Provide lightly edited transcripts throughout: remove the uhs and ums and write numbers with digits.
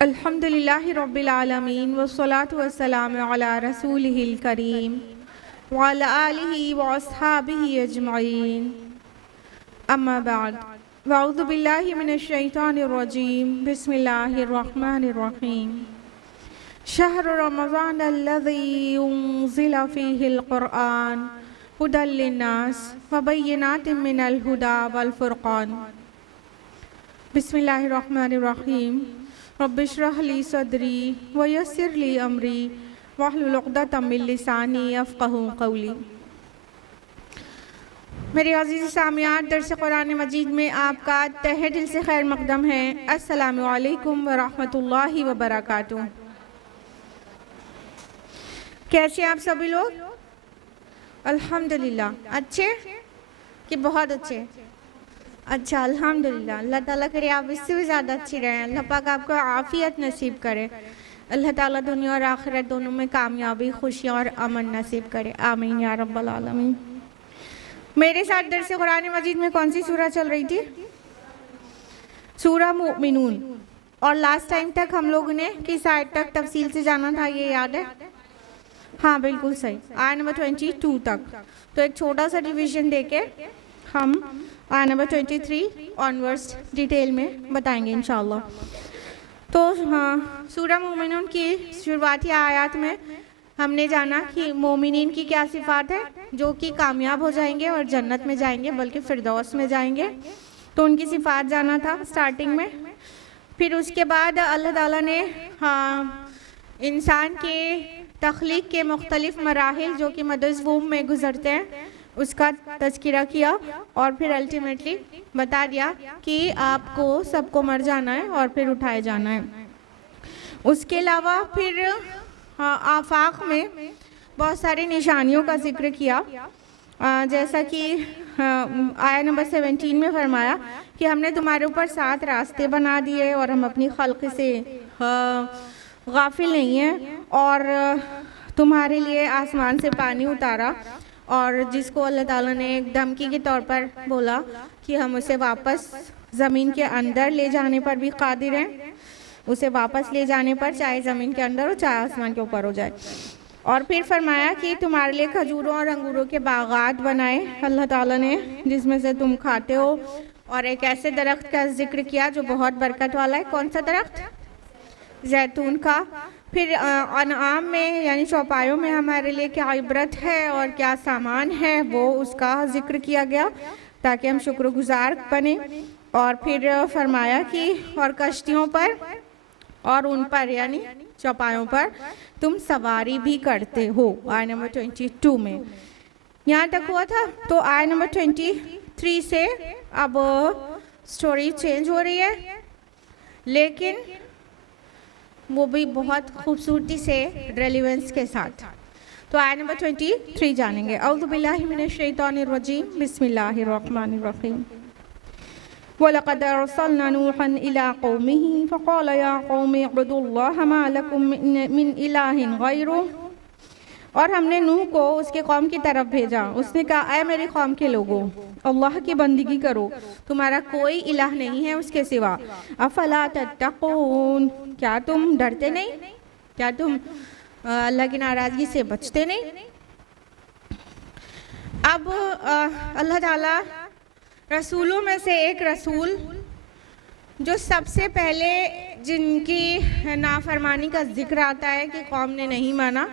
अल्हम्दुलिल्लाहि रब्बिल आलमीन वस्सलातु वस्सलामु अला रसूलिहिल करीम व अला आलिहि व अस्हाबिहि अजमईन अम्मा बाद वअऊज़ु बिल्लाहि मिनश शैतानिर रजीम बिस्मिल्लाहिर रहमानिर रहीम शहरु रमज़ान अल्लज़ी उन्ज़िला फ़ीहिल क़ुरआन हुदल लिन्नास व बय्यिनातिम मिनल हुदा वल फ़ुरक़ान बिस्मिल्लाहिर रहमानिर रहीम रब्बिश्रह ली सदरी व यस्सिर ली अमरी वहलुल उक़दतम मिन लिसानी यफ़क़हू क़ौली। मेरे अज़ीज़ सामियात, दर्स कुरान मजीद में आपका तहे दिल से खैर मक़दम है। अस्सलामु अलैकुम व रहमतुल्लाहि व बरकातुहू। कैसे आप सभी लोग? अल्हम्दुलिल्लाह। अच्छे कि बहुत अच्छे? अच्छा, अल्हम्दुलिल्लाह। अल्लाह ताला करे आप इससे भी ज़्यादा अच्छी रहें। अल्लाह पाक आपको आफ़ियत नसीब करे। अल्लाह ताला दुनिया और आखिरत दोनों में कामयाबी, खुशियाँ और अमन नसीब करे। आमीन या रब्बल आलमीन। मेरे साथ दर्स कुरान मजीद में कौन सी सूरा चल रही थी? सूरा मुमिनून। और लास्ट टाइम तक हम लोगों ने किस आयत तक तफसील से जाना था, ये याद है? हाँ, बिल्कुल सही, आयत नंबर 22 तक। तो एक छोटा सा रिवीजन देके हम आयत नंबर 23 ऑनवर्ड्स डिटेल में बताएंगे इंशाल्लाह। तो हाँ, सूरा मोमिनून की शुरुआती आयत में हमने जाना कि मोमिनीन की क्या सिफ़ात है, जो कि कामयाब हो जाएंगे और जन्नत में जाएंगे, बल्कि फिरदौस में जाएंगे। तो उनकी सिफ़ात जाना था स्टार्टिंग में। फिर उसके बाद अल्लाह ताला ने इंसान के तख्लीक के मुख्तलिफ मराहिल जो कि मदर्स वूम में गुजरते हैं, उसका तज़किरा किया और फिर अल्टीमेटली बता दिया कि आपको सबको मर जाना है और फिर उठाए जाना है। उसके अलावा फिर आफाक में बहुत सारी निशानियों का जिक्र किया, जैसा कि आयत नंबर 17 में फरमाया कि हमने तुम्हारे ऊपर 7 रास्ते बना दिए और हम अपनी खल्क़ से गाफिल नहीं हैं, और तुम्हारे लिए आसमान से पानी उतारा, और जिसको अल्लाह ताला ने एक धमकी के तौर पर बोला कि हम उसे वापस ज़मीन के अंदर ले जाने पर भी कादिर हैं, उसे वापस ले जाने पर, चाहे ज़मीन के अंदर हो चाहे आसमान के ऊपर हो जाए। और फिर फरमाया कि तुम्हारे लिए खजूरों और अंगूरों के बागात बनाए अल्लाह ताला ने, जिसमें से तुम खाते हो, और एक ऐसे दरख्त का जिक्र किया जो बहुत बरकत वाला है। कौन सा दरख्त? जैतून का। फिर अनआम में यानी चौपायों में हमारे लिए क्या इबरत है और क्या सामान है, वो उसका जिक्र किया गया ताकि हम शुक्रगुजार बने। और फिर फरमाया कि और कश्तियों पर और उन पर यानी चौपायों पर तुम सवारी भी करते हो। आयत नंबर 22 में यहाँ तक हुआ था। तो आयत नंबर 23 से अब स्टोरी चेंज हो रही है, लेकिन वो भी बहुत खूबसूरती से रेलिवेंस के साथ। तो आयत नंबर 23 जानेंगे। औज़ु बिल्लाहि मिनश शैतानिर रजीम बिस्मिल्लाहिर रहमानिर रहीम। वलक़द अरसलना नूहन इला क़ौमिही फ़क़ाल या क़ौमि अब्दुल्लाह मा लकुम मिन इलाहिन गैरुह। और हमने नूह को उसके कौम की तरफ भेजा। उसने कहा, ऐ मेरी कौम के लोगों, अल्लाह की बंदगी करो, तुम्हारा कोई इलाह नहीं है उसके सिवा। अफला तत्तक़ून, क्या तुम डरते नहीं? क्या तुम अल्लाह की नाराज़गी से बचते नहीं? अब अल्लाह ताला रसूलों में से एक रसूल जो सबसे पहले जिनकी नाफरमानी का जिक्र आता है कि कौम ने नहीं माना,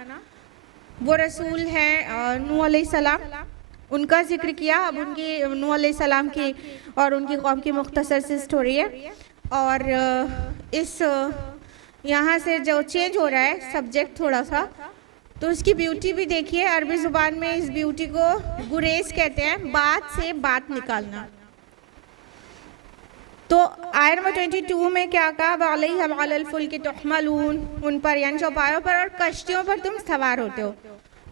वो रसूल है नूह अलैहिस्सलाम। उनका जिक्र किया। अब उनकी नूह अलैहिस्सलाम की और उनकी कौम की मुख्तसर सी स्टोरी है। और इस यहाँ से जो चेंज हो रहा है सब्जेक्ट थोड़ा सा, तो उसकी ब्यूटी भी देखिए। अरबी ज़ुबान में इस ब्यूटी को गुरेज कहते हैं, बात से बात निकालना। तो आयत नंबर 22 में क्या कहा? वअलैहा वअलल फुल्की तुहमलून, उन पर यानी चौपायों पर और कश्तियों पर तुम सवार होते हो।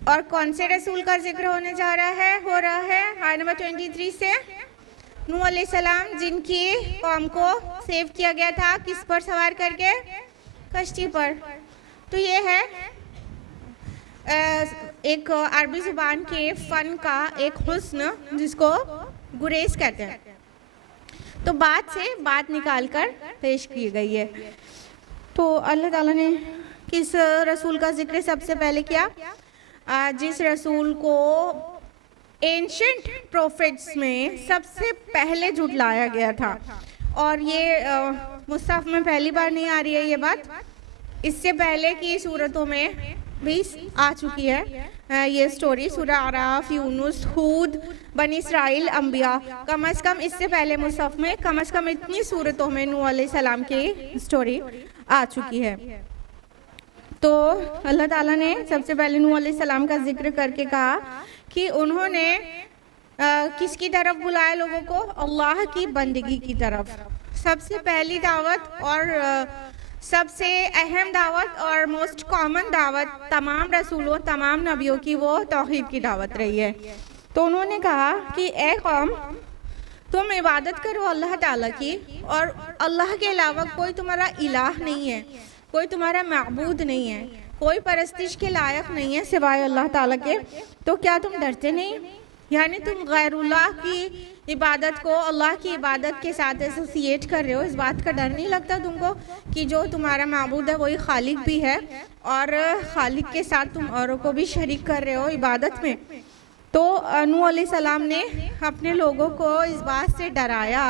और कौन से रसूल का जिक्र होने जा रहा है? हो रहा है आयत नंबर 23 से नूह अलैहिस्सलाम, जिनकी कौम को सेव किया गया था किस पर सवार करके? कश्ती पर। तो ये है एक अरबी ज़ुबान के फ़न का एक हुस्न जिसको गुरेज कहते हैं। तो बात से बात निकाल कर पेश की गई है। तो अल्लाह ताला ने किस रसूल का जिक्र सबसे पहले किया? जिस रसूल को एंशंट प्रोफेट्स में सबसे पहले झुटलाया गया था। और ये मुस्तफ़ में पहली बार नहीं आ रही है ये बात, इससे पहले की सूरतों में भी आ चुकी है ये स्टोरी। सूरह आराफ, यूनुस, हूद, बनी इसराइल, अंबिया, कम अज़ कम इससे पहले मुस्तफ़ में कम अज़ कम इतनी सूरतों में नूह अलैहिस्सलाम की स्टोरी आ चुकी है। तो अल्लाह ताला ने सबसे पहले नूह अलैहिस्सलाम का जिक्र करके कहा कि उन्होंने किसकी तरफ बुलाया लोगों को? अल्लाह की बंदगी की तरफ। सबसे पहली दावत और सबसे अहम दावत और मोस्ट कॉमन दावत तमाम रसूलों, तमाम नबियों की वो तौहीद की दावत रही है। तो उन्होंने कहा कि ए कौम, तुम इबादत करो अल्लाह ताला की, और अल्लाह के अलावा कोई तुम्हारा इलाह नहीं है, कोई तुम्हारा माबूद नहीं है, कोई परस्तिश के लायक नहीं है सिवाय अल्लाह ताला के। तो क्या तुम डरते नहीं? यानी तुम गैरुल्लाह की इबादत को अल्लाह की इबादत के साथ एसोसिएट कर रहे हो। इस बात का डर नहीं लगता तुमको कि जो तुम्हारा माबूद है वही खालिक भी है, और खालिक के साथ तुम औरों को भी शरीक कर रहे हो इबादत में? तो नूह अलैहिस्सलाम ने अपने लोगों को इस बात से डराया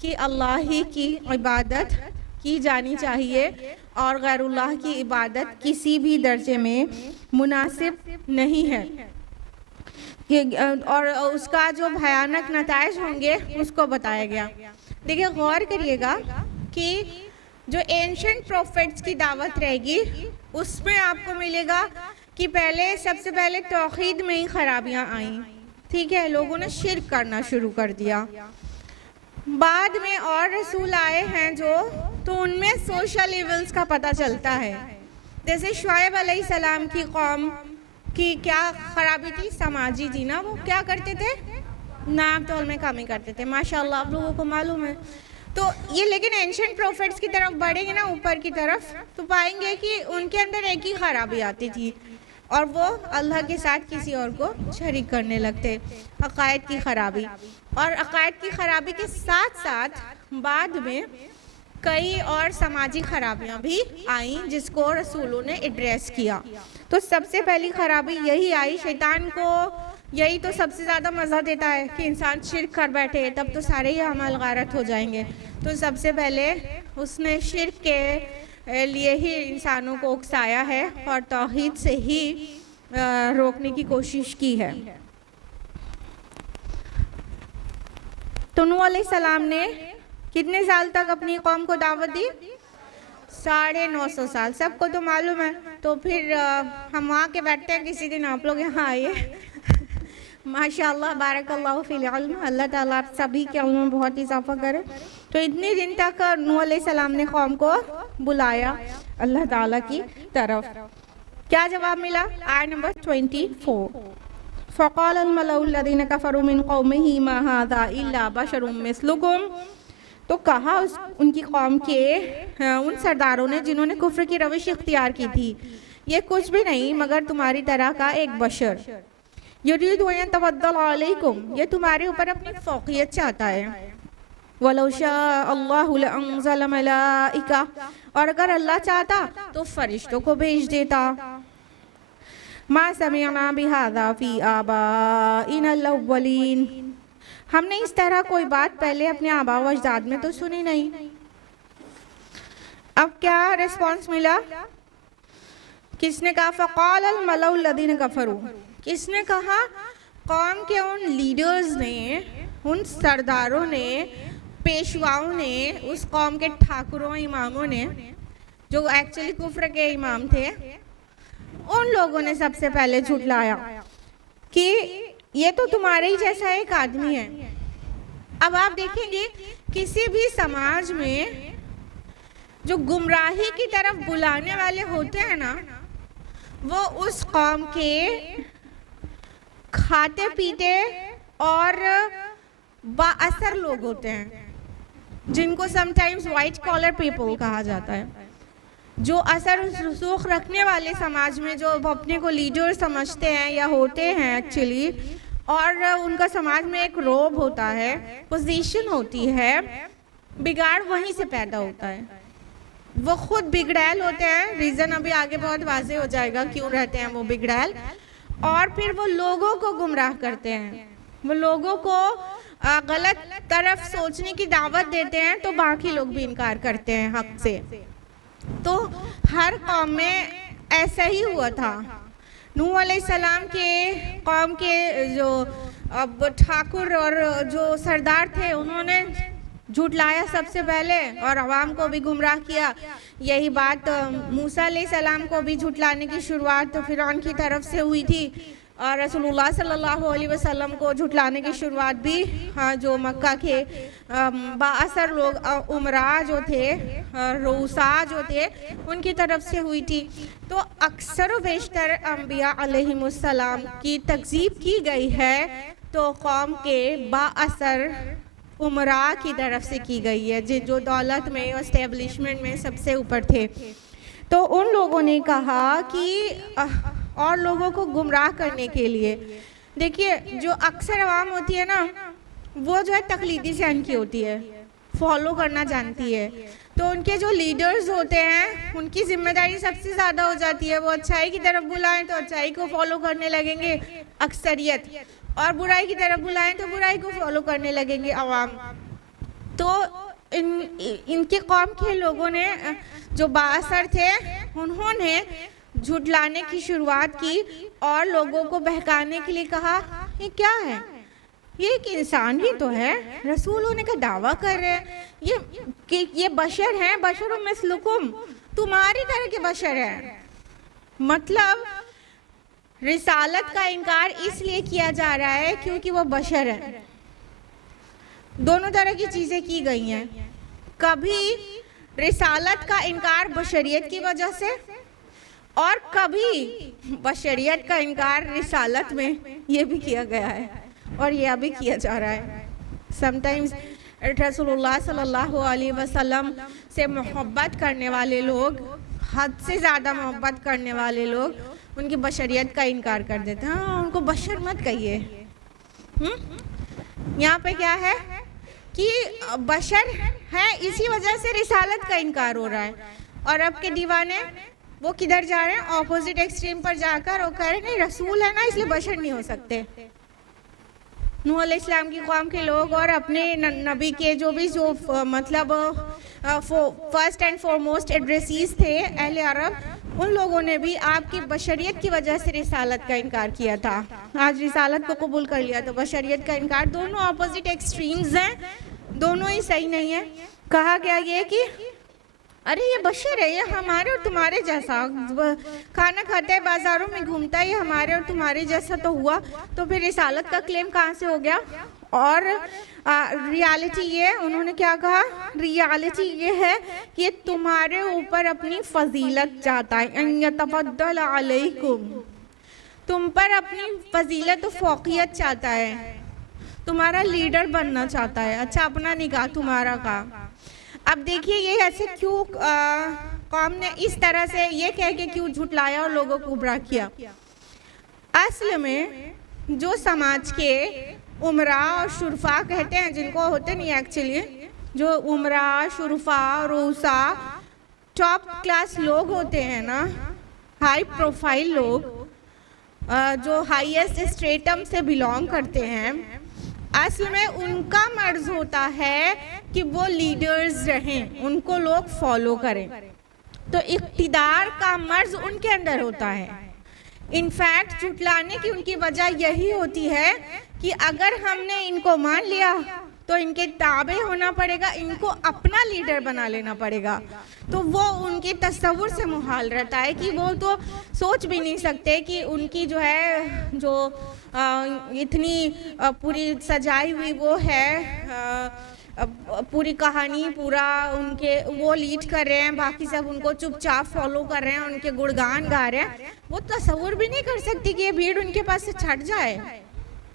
कि अल्लाह ही की इबादत की जानी चाहिए और गैरुल्लाह की इबादत किसी भी दर्जे में मुनासिब नहीं है। और उसका जो भयानक नताइज होंगे उसको बताया गया। देखिए, गौर करिएगा कि जो एंशंट प्रोफेट्स की दावत रहेगी उसमें आपको मिलेगा कि पहले सबसे पहले तौहीद में ही खराबियां आई। ठीक है, लोगों ने शिर्क करना शुरू कर दिया। बाद में और रसूल आए हैं जो, तो उनमें सोशल इवल्स का पता चलता है। जैसे शुआइब अलैहिस्सलाम की कौम की क्या खराबी थी? समाजी थी ना। वो क्या करते थे? नाप तोल में कमी करते थे। माशाल्लाह, आप लोगों को मालूम है। तो ये लेकिन एंशंट प्रोफेट्स की तरफ बढ़ेंगे ना, ऊपर की तरफ, तो पाएंगे कि उनके अंदर एक ही खराबी आती थी, और वो अल्लाह के साथ किसी और को शरीक करने लगते। अकायद की खराबी, और अकायद की खराबी के साथ साथ बाद में कई और समाजी खराबियां भी आईं जिसको रसूलों ने एड्रेस किया। तो सबसे पहली खराबी यही आई। शैतान को यही तो सबसे ज़्यादा मज़ा देता है कि इंसान शिर्क कर बैठे, तब तो सारे ही अमल गारत हो जाएंगे। तो सबसे पहले उसने शिर्क के लिए ही इंसानों को उकसाया है और तौहीद से ही रोकने की कोशिश की है। तो नूह अलैहिस्सलाम ने कितने साल तक अपनी कौम को दावत दी? 950 साल। सबको तो मालूम है। तो फिर हम वहाँ के बैठते हैं, किसी दिन आप लोग यहाँ आइए। माशाअल्लाह, बारकल्लाहु फिल इल्म। अल्लाह ताला आप सभी के इल्म में बहुत इजाफा करे। तो इतने दिन तक नूह अलैहिस्सलाम ने कौम को बुलाया अल्लाह ताला की तरफ। क्या जवाब मिला? आयत नंबर 24। फ़क़ालल मलअul लज़ीना कफ़रू मिन क़ौमिही मा हाज़ा इल्ला बशरुम मिस्लुकुम। तो कहा उनकी कौम के उन सरदारों ने जिन्होंने कुफ्र की रविश इख्तियार की थी, ये कुछ भी नहीं मगर तुम्हारी तरह का एक बशर। युरीदु अन यतफ़द्दल अलैकुम, ये तुम्हारे ऊपर अपनी फ़ौक़ियत चाहता है। वलौ शाअ अल्लाहु लअंज़ल मलाइका, और अगर अल्लाह चाहता तो फरिश्तों को भेज देता। मा समिअना बिहाज़ा फ़ी आबाइनल अव्वलीन, हमने इस तरह कोई बात पहले अपने आबा व अजदाद में तो सुनी नहीं। अब क्या रिस्पांस मिला? किसने कहा? फ़क़ालल मलअul लज़ीना कफ़रू, किसने कहा? कौम के उन लीडर्स ने, उन सरदारों ने, पेशवाओं ने, उस कौम के ठाकुरों, इमामों ने, जो एक्चुअली कुफ्र के इमाम थे, उन लोगों ने सबसे पहले झुठलाया कि ये तो तुम्हारे ही जैसा एक आदमी है। अब आप देखेंगे किसी भी समाज में जो गुमराही की तरफ बुलाने वाले होते हैं ना, वो उस कौम के खाते पीते और बाअसर लोग होते हैं, जिनको समटाइम्स वाइट कॉलर पीपल कहा जाता है। जो असर रसूख रखने वाले समाज में जो अपने को लीडर समझते हैं या होते हैं एक्चुअली, और उनका समाज में एक रोब होता है, पोजीशन होती है, बिगाड़ वहीं से पैदा होता है। वो खुद बिगड़ैल होते हैं, रीज़न अभी आगे बहुत वाजे हो जाएगा क्यों रहते हैं वो बिगड़ैल, और फिर वो लोगों को गुमराह करते हैं, वो लोगों को गलत तरफ सोचने की दावत देते हैं, तो बाकी लोग भी इनकार करते हैं हक से। तो हर कौम में ऐसा ही हुआ था। नूह अलैहिस्सलाम के कौम के जो अब ठाकुर और जो सरदार थे, उन्होंने झूठलाया सबसे पहले और अवाम को भी गुमराह किया। यही बात मूसा अलैहिस्सलाम को भी झूठलाने की शुरुआत तो फिरौन की तरफ से हुई थी, और रसूलुल्लाह सल्लल्लाहु अलैहि वसल्लम को झुटलाने की शुरुआत भी जो मक्का के बाअसर लोग उमरा जो थे, रूसा जो थे, उनकी तरफ से हुई थी। तो अक्सर व बेशतर अम्बिया अलैहिमुस्सलाम की तकज़ीब की गई है तो कौम के बाअसर उमरा की तरफ से की गई है, जो दौलत में और इस्टेब्लिशमेंट में सबसे ऊपर थे। तो उन लोगों ने कहा कि और लोगों को गुमराह करने के लिए, देखिए जो अक्सर आवाम होती है ना, वो जो है तकलीदी सहन की होती है, फॉलो करना जानती है। तो उनके जो लीडर्स होते हैं उनकी जिम्मेदारी सबसे ज़्यादा हो जाती है, वो अच्छाई की तरफ बुलाएं तो अच्छाई को फॉलो करने लगेंगे अक्सरियत, और बुराई की तरफ बुलाएं तो बुराई को फॉलो करने लगेंगे आवाम। तो इनके कौम के लोगों ने जो बाअसर थे, उन्होंने झुटलाने की शुरुआत की और लोगों को बहकाने के लिए कहा, ये क्या है, ये एक इंसान ही तो है, रसूल होने का दावा कर रहे हैं, ये बशर हैं, बशरुम मिस्लुकुम, तुम्हारी तरह के बशर हैं। मतलब रिसालत का इनकार इसलिए किया जा रहा है क्योंकि वो बशर है। दोनों तरह की चीज़ें की गई हैं, कभी रिसालत का इनकार बशरियत की वजह से, और कभी बशरियत का इनकार रिसालत में ये भी किया गया है, और ये अभी किया जा रहा है। समटाइम्स रसूलुल्लाह सल्लल्लाहु अलैहि वसल्लम से मोहब्बत करने वाले लोग, हद से ज़्यादा मोहब्बत करने वाले लोग, उनकी बशरियत का इनकार कर देते हैं। हाँ, उनको बशर मत कहिए। यहाँ पे क्या है कि बशर है, इसी वजह से रिसालत का इनकार हो रहा है। और अब के दीवाने वो किधर जा रहे हैं, ऑपोजिट एक्सट्रीम पर जाकर वो कह रहे हैं नहीं रसूल है ना इसलिए बशर नहीं हो सकते। नूह अलैहिस्सलाम की कौम के लोग और अपने नबी के जो मतलब फर्स्ट एंड फॉरमोस्ट एड्रेसीज थे अहले अरब, उन लोगों ने भी आपकी बशरियत की वजह से रिसालत का इनकार किया था। आज रिसालत को कबूल कर लिया तो बशरियत का इनकार, दोनों ऑपोजिट एक्सट्रीम्स हैं, दोनों ही सही नहीं है। कहा गया ये कि अरे ये बशर है, ये हमारे और तुम्हारे जैसा, खाना खाता है, बाजारों में घूमता है, ये हमारे और तुम्हारे जैसा तो हुआ, तो फिर रिसालत का क्लेम कहाँ से हो गया। और रियलिटी ये, उन्होंने क्या कहा, रियलिटी ये है कि तुम्हारे ऊपर अपनी फजीलत चाहता है, अन यतफद्दल अलैकुम, तुम पर अपनी फजीलत और फौकियत चाहता है, तुम्हारा लीडर बनना चाहता है। अच्छा, अपना निगाह तुम्हारा का। अब देखिए ये ऐसे क्यों कौम ने इस तरह से ये कह के क्यों झुटलाया और लोगों को गुमराह किया। असल में जो समाज के उमरा और शुरफा कहते हैं, जिनको होते नहीं एक्चुअली, जो उमरा, शुरफा, रूसा, टॉप क्लास लोग होते हैं ना, हाई प्रोफाइल लोग, जो हाईएस्ट स्ट्रेटम से बिलोंग करते हैं, असल में उनका मर्ज होता है कि वो लीडर्स रहें, उनको लोग फॉलो करें। तो इख्तिदार का मर्ज उनके अंदर होता है। इनफैक्ट झुटलाने की उनकी वजह यही होती है कि अगर हमने इनको मान लिया तो इनके ताबे होना पड़ेगा, इनको अपना लीडर बना लेना पड़ेगा। तो वो उनके तस्वुर से मुहाल रहता है कि वो तो सोच भी नहीं सकते कि उनकी जो है जो इतनी पूरी सजाई हुई वो है, पूरी कहानी पूरा उनके वो लीड कर रहे हैं, बाकी सब उनको चुपचाप फॉलो कर रहे हैं, उनके गुणगान गा रहे हैं। वो तस्वुर भी नहीं कर सकती कि ये भीड़ उनके पास से छट जाए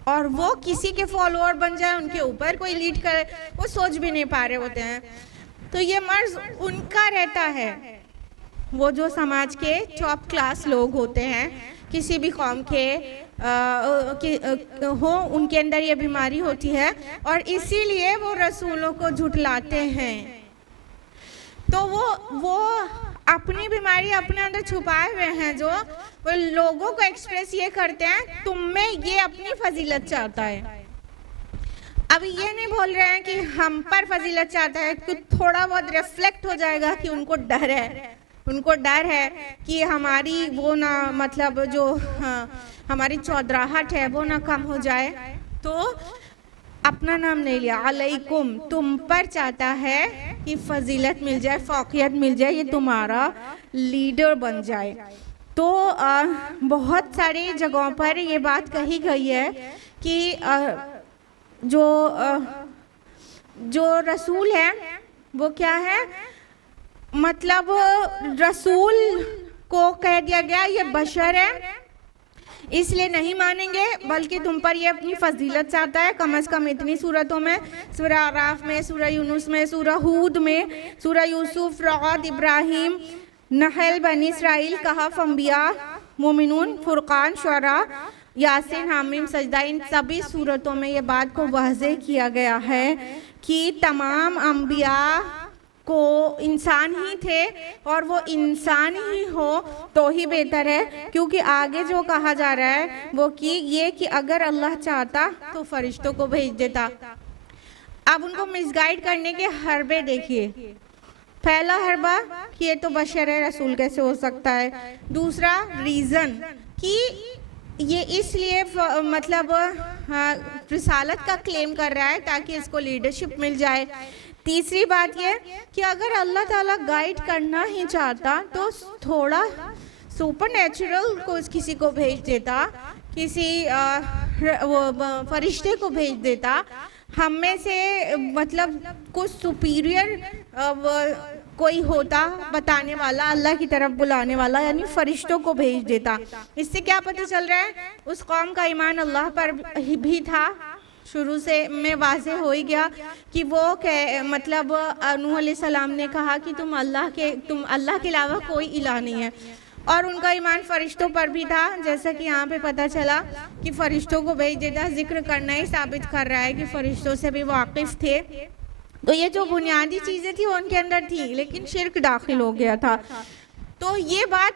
और वो किसी के फॉलोअर बन जाए, उनके ऊपर कोई लीड करे, वो सोच भी नहीं पा रहे होते हैं। तो ये मर्ज उनका रहता है। वो जो समाज के टॉप क्लास लोग होते हैं, किसी भी कौम के हो, उनके अंदर ये बीमारी होती है और इसीलिए वो रसूलों को झुठलाते हैं। तो वो अपनी बीमारी अपने अंदर छुपाए हुए हैं, जो वो लोगों को एक्सप्रेस ये करते हैं, तुम में ये अपनी फजीलत चाहता है। अब ये नहीं बोल रहे हैं कि हम पर फजीलत चाहता है, कि थोड़ा बहुत रिफ्लेक्ट हो जाएगा कि उनको डर है, उनको डर है कि हमारी वो ना मतलब जो हमारी चौधराहट है वो ना कम हो जाए, तो अपना नाम नहीं लिया, अलैकुम, तुम पर चाहता है कि फजीलत मिल जाए, फौकियत मिल जाए, ये तुम्हारा लीडर बन जाए। तो बहुत सारी जगहों पर ये बात कही गई है कि जो रसूल है वो क्या है, मतलब रसूल को कह दिया गया ये बशर है इसलिए नहीं मानेंगे, बल्कि तुम पर ये अपनी फजीलत चाहता है। कम से कम इतनी सूरतों में, सूरह आराफ में, सूरह यूनुस में, सूरह हूद में, सूरह यूसुफ, रअद, इब्राहिम, नहल, बनी इसराइल, कहफ, अंबिया, मोमिनून, फुरकान, शुअरा, यासीन, हामीम, सजदा, इन सभी सूरतों में ये बात को वाज़ेह किया गया है कि तमाम अंबिया को इंसान ही थे और वो इंसान ही हो तो ही बेहतर है, क्योंकि आगे जो कहा जा रहा है वो कि ये कि अगर अल्लाह चाहता तो फरिश्तों को भेज देता। अब उनको मिसगाइड करने के हरबे देखिए। पहला हरबा कि ये तो बशर है, रसूल कैसे हो सकता है। दूसरा रीज़न कि ये इसलिए मतलब रिसालत का क्लेम कर रहा है ताकि इसको लीडरशिप मिल जाए। तीसरी बात ये कि अगर अल्लाह ताला गाइड करना ही चाहता तो थोड़ा सुपर नेचुरल को किसी को भेज देता, किसी वो फरिश्ते को भेज देता, हम में से मतलब कुछ सुपीरियर कोई होता बताने वाला, अल्लाह की तरफ बुलाने वाला, यानी फरिश्तों को भेज देता। इससे क्या पता चल रहा है, उस कौम का ईमान अल्लाह पर भी था, शुरू से में वाज़ेह हो ही गया कि वो मतलब नूह अलैहिस्सलाम ने कहा कि तुम अल्लाह के अलावा कोई इलाह नहीं है, और उनका ईमान फरिश्तों पर भी था, जैसा कि यहाँ पे पता चला कि फरिश्तों को भेज देता। जिक्र करना ही साबित कर रहा है कि फरिश्तों से भी वाकिफ़ थे। तो ये जो बुनियादी चीज़ें थी वो उनके अंदर थी, लेकिन शिर्क दाखिल हो गया था। तो ये बात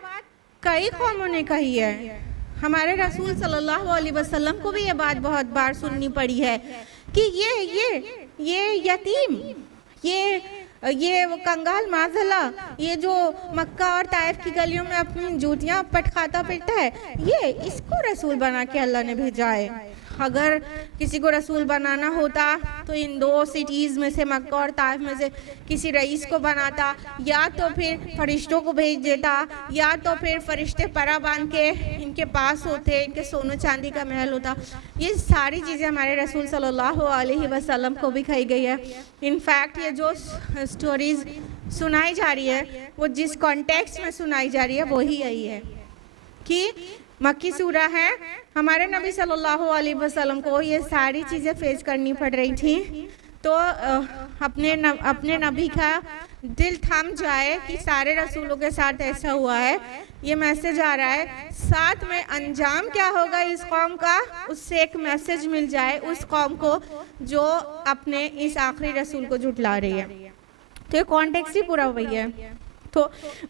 कई कौमों ने कही है, हमारे रसूल सल्लल्लाहु अलैहि वसल्लम को भी ये बात बहुत बार सुननी पड़ी है कि ये यतीम, ये कंगाल माज़ला, ये जो मक्का और ताइफ की गलियों में अपनी जूतियाँ पटखाता फिरता है, ये इसको रसूल बना के अल्लाह ने भेजा है। अगर किसी को रसूल बनाना होता तो इन दो सिटीज़ में से, मक्का और ताइफ में से किसी रईस को बनाता, या तो फिर फरिश्तों को भेज देता, या तो फिर फरिश्ते परा बांध के इनके पास होते, इनके सोने चांदी का महल होता। ये सारी चीज़ें हमारे रसूल सल्लल्लाहु अलैहि वसल्लम को भी कही गई है। इनफैक्ट ये जो स्टोरीज़ सुनाई जा रही है वो जिस कॉन्टेक्स्ट में सुनाई जा रही है वही यही है कि मक्की सूरा है, हमारे नबी सल्लल्लाहु अलैहि वसल्लम को ये सारी चीज़ें फेस करनी पड़ रही थी। तो अपने नबी का दिल थम जाए कि सारे रसूलों के साथ ऐसा हुआ है, ये मैसेज आ रहा है। साथ में अंजाम क्या होगा इस कौम का, उससे एक मैसेज मिल जाए उस कौम को जो अपने इस आखिरी रसूल को झुठला रही है। तो ये कॉन्टेक्स्ट ही पूरा वही है। तो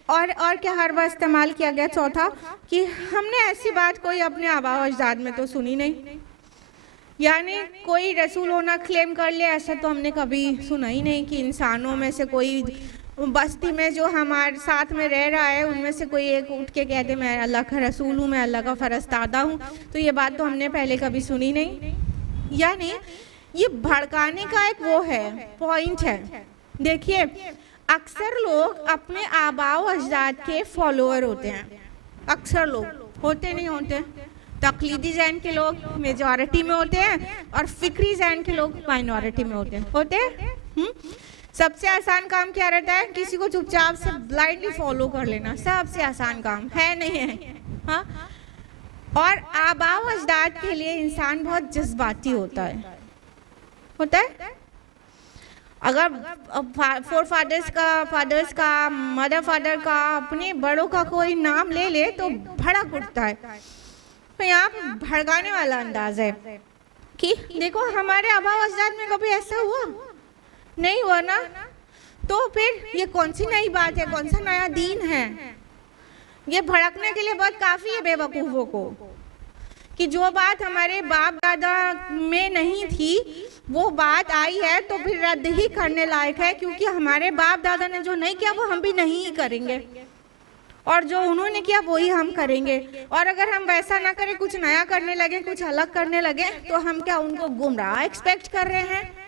और क्या हरबा इस्तेमाल किया गया। चौथा कि हमने ऐसी बात कोई अपने आबा अजदाद में तो सुनी नहीं, यानी कोई रसूल होना क्लेम कर ले ऐसा तो हमने कभी सुना ही नहीं कि इंसानों में से कोई बस्ती में जो हमारे साथ में रह रहा है उनमें से कोई एक उठ के कहते मैं अल्लाह का रसूल हूँ, मैं अल्लाह का फरस्तादा हूँ। तो ये बात तो हमने पहले कभी सुनी नहीं। यानी ये भड़काने का एक वो है, पॉइंट है। देखिए अक्सर लोग अपने आबाओ अजदाद के फॉलोअर होते हैं, अक्सर लोग होते नहीं होते। तकलीदी जैन के लोग मेजॉरिटी में होते हैं और फिक्री जैन के लोग माइनॉरिटी में होते हैं। सबसे आसान काम क्या रहता है, किसी को चुपचाप से ब्लाइंडली फॉलो कर लेना, सबसे आसान काम है, नहीं है। हाँ, और आबाओ अजदाद के लिए इंसान बहुत जज्बाती होता है। अगर फादर्स का मदर फादर का अपने बड़ों का कोई नाम ले ले तो भड़क उठता है। तो यहाँ पे भड़काने वाला अंदाज है कि देखो हमारे आबा अजदाद में कभी ऐसा हुआ नहीं हुआ ना, तो फिर ये कौन सी नई बात है, कौन सा नया दीन है। ये भड़कने के लिए बहुत काफ़ी है बेवकूफ़ों को कि जो बात हमारे बाप दादा में नहीं थी वो बात आई है तो फिर रद्द ही करने लायक है, क्योंकि हमारे बाप दादा ने जो नहीं किया वो हम भी नहीं करेंगे और जो उन्होंने किया वही हम करेंगे। और अगर हम वैसा ना करें, कुछ नया करने लगे, कुछ अलग करने लगे, तो हम क्या उनको गुमराह एक्सपेक्ट कर रहे हैं।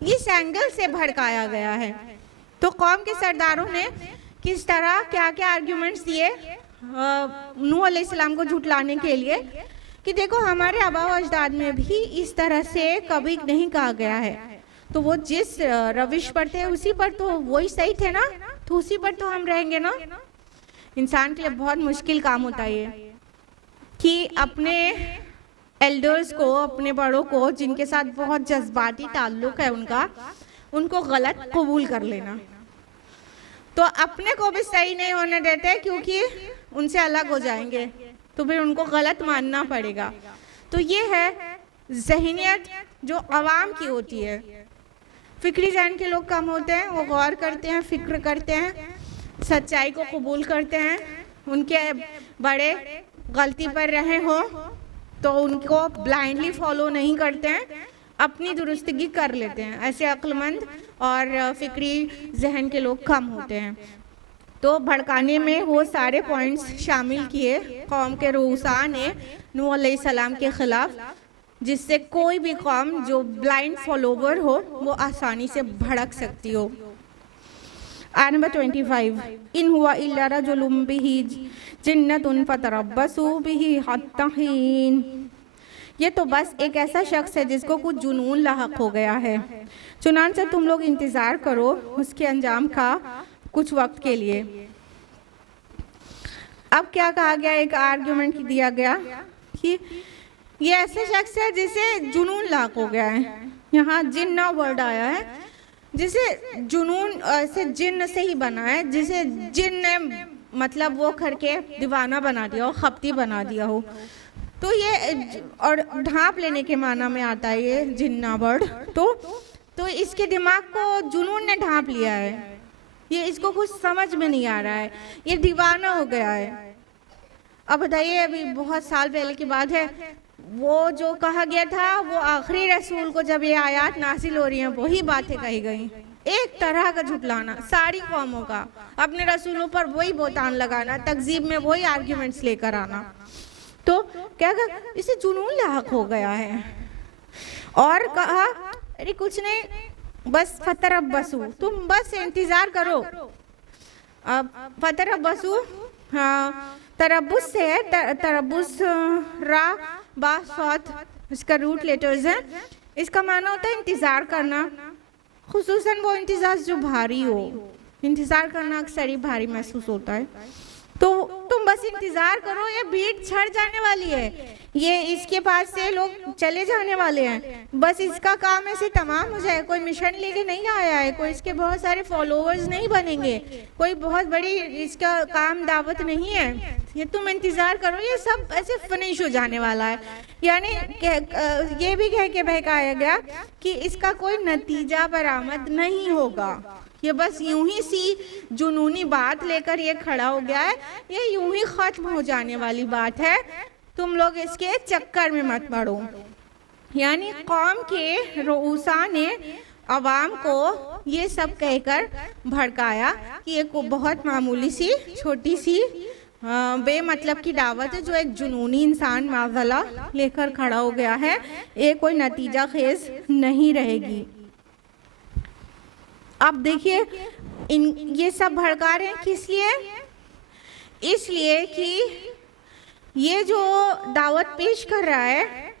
इस एंगल से भड़काया गया है। तो कौम के सरदारों ने किस तरह क्या क्या आर्ग्यूमेंट्स दिए नूह अलैहिस्सलाम को झुटलाने के लिए कि देखो हमारे आबा अजदाद में भी इस तरह से कभी नहीं कहा गया है, तो वो जिस रविश पर थे उसी पर तो वही सही थे ना, तो उसी पर तो हम रहेंगे ना। इंसान के लिए बहुत मुश्किल काम होता है ये कि अपने एल्डर्स को, अपने बड़ों को जिनके साथ बहुत जज्बाती ताल्लुक है उनको गलत कबूल कर लेना। तो अपने को भी सही नहीं होने देते क्योंकि उनसे अलग हो जाएंगे, तो फिर उनको गलत मानना पड़ेगा। तो ये है ज़हनियत जो अवाम की होती है। फिक्री जहन के लोग कम होते हैं, वो गौर करते हैं, फिक्र करते हैं, सच्चाई को कबूल करते हैं। उनके बड़े गलती पर रहे हो तो उनको ब्लाइंडली फॉलो नहीं करते हैं, अपनी दुरुस्तगी कर लेते हैं। ऐसे अक्लमंद और फिक्री जहन के लोग कम होते हैं। तो भड़काने में वो सारे पॉइंट्स शामिल किए कौम के रूसा ने नूह अलैहिस्सलाम के ख़िलाफ़, जिससे कोई भी कौम जो ब्लाइंड फॉलोवर हो वो आसानी से भड़क सकती हो। आयत नंबर 25, इन हुआ इल्ला रजुलुम बिही जिन्नतुन फतरब्बसू बिही हत्ता हीन। ये तो बस एक ऐसा शख्स है जिसको कुछ जुनून लाहक हो गया है, चुनांचे तुम लोग इंतज़ार करो उसके अंजाम का कुछ वक्त के लिए। अब क्या कहा गया, एक आर्ग्यूमेंट दिया गया कि ये ऐसे शख्स है जिसे जुनून लाहक हो गया है। यहाँ जिन्ना वर्ड आया है, जिसे जुनून से जिन्न से ही बना है, जिसे जिन्न ने मतलब वो करके दीवाना बना दिया हो, खपती बना दिया हो। तो ये और ढांप लेने के माना में आता है ये जिन्ना वर्ड। तो इसके दिमाग को जुनून ने ढांप लिया है, ये इसको कुछ समझ में नहीं आ रहा है, ये दीवाना हो गया है। अब बताइए, अभी बहुत साल पहले की बात है, वो जो कहा गया था वो आखिरी रसूल को जब ये आयत नासिल हो रही हैं वही बातें कही गई। एक तरह का झुटलाना सारी कौमों का, अपने रसूलों पर वही बोतान लगाना, तकजीब में वही आर्ग्यूमेंट्स लेकर आना। तो क्या कहा, इसे जुनून लाहक हो गया है। और कहा अरे कुछ नहीं, बस फतरब्बसू, तुम बस इंतजार करो। अब फतरब्बसू हाँ तरब्बुस से है, तरब्बुस रा बा सौत इसका रूट लेटर्स है। इसका माना होता है इंतज़ार करना, खुसूसन वो इंतज़ार जो भारी हो। इंतज़ार करना अक्सर ही भारी महसूस होता है, तो तुम बस इंतज़ार करो, ये भीड़ छड़ जाने वाली है, ये इसके पास से लोग चले जाने वाले हैं, बस इसका काम ऐसे तमाम हो जाए। कोई मिशन लेके नहीं आया है, कोई इसके बहुत सारे फॉलोअर्स नहीं बनेंगे, कोई बहुत बड़ी इसका काम दावत नहीं है, ये तुम इंतज़ार करो, ये सब ऐसे फिनिश हो जाने वाला है। यानी ये भी कह के बहकाया गया कि इसका कोई नतीजा बरामद नहीं होगा, ये बस यूं ही सी जुनूनी बात लेकर ये खड़ा हो गया है, ये यूं ही ख़त्म हो जाने वाली बात है, तुम लोग इसके चक्कर में मत पड़ो। यानी कौम के रऊसा ने अवाम को ये सब कहकर भड़काया कि ये को बहुत मामूली सी छोटी सी बेमतलब की दावत है जो एक जुनूनी इंसान माज़ला लेकर खड़ा हो गया है, ये कोई नतीजा खेज नहीं रहेगी। अब देखिए ये सब भड़का रहे हैं किस लिए? इसलिए कि ये जो दावत पेश कर रहा है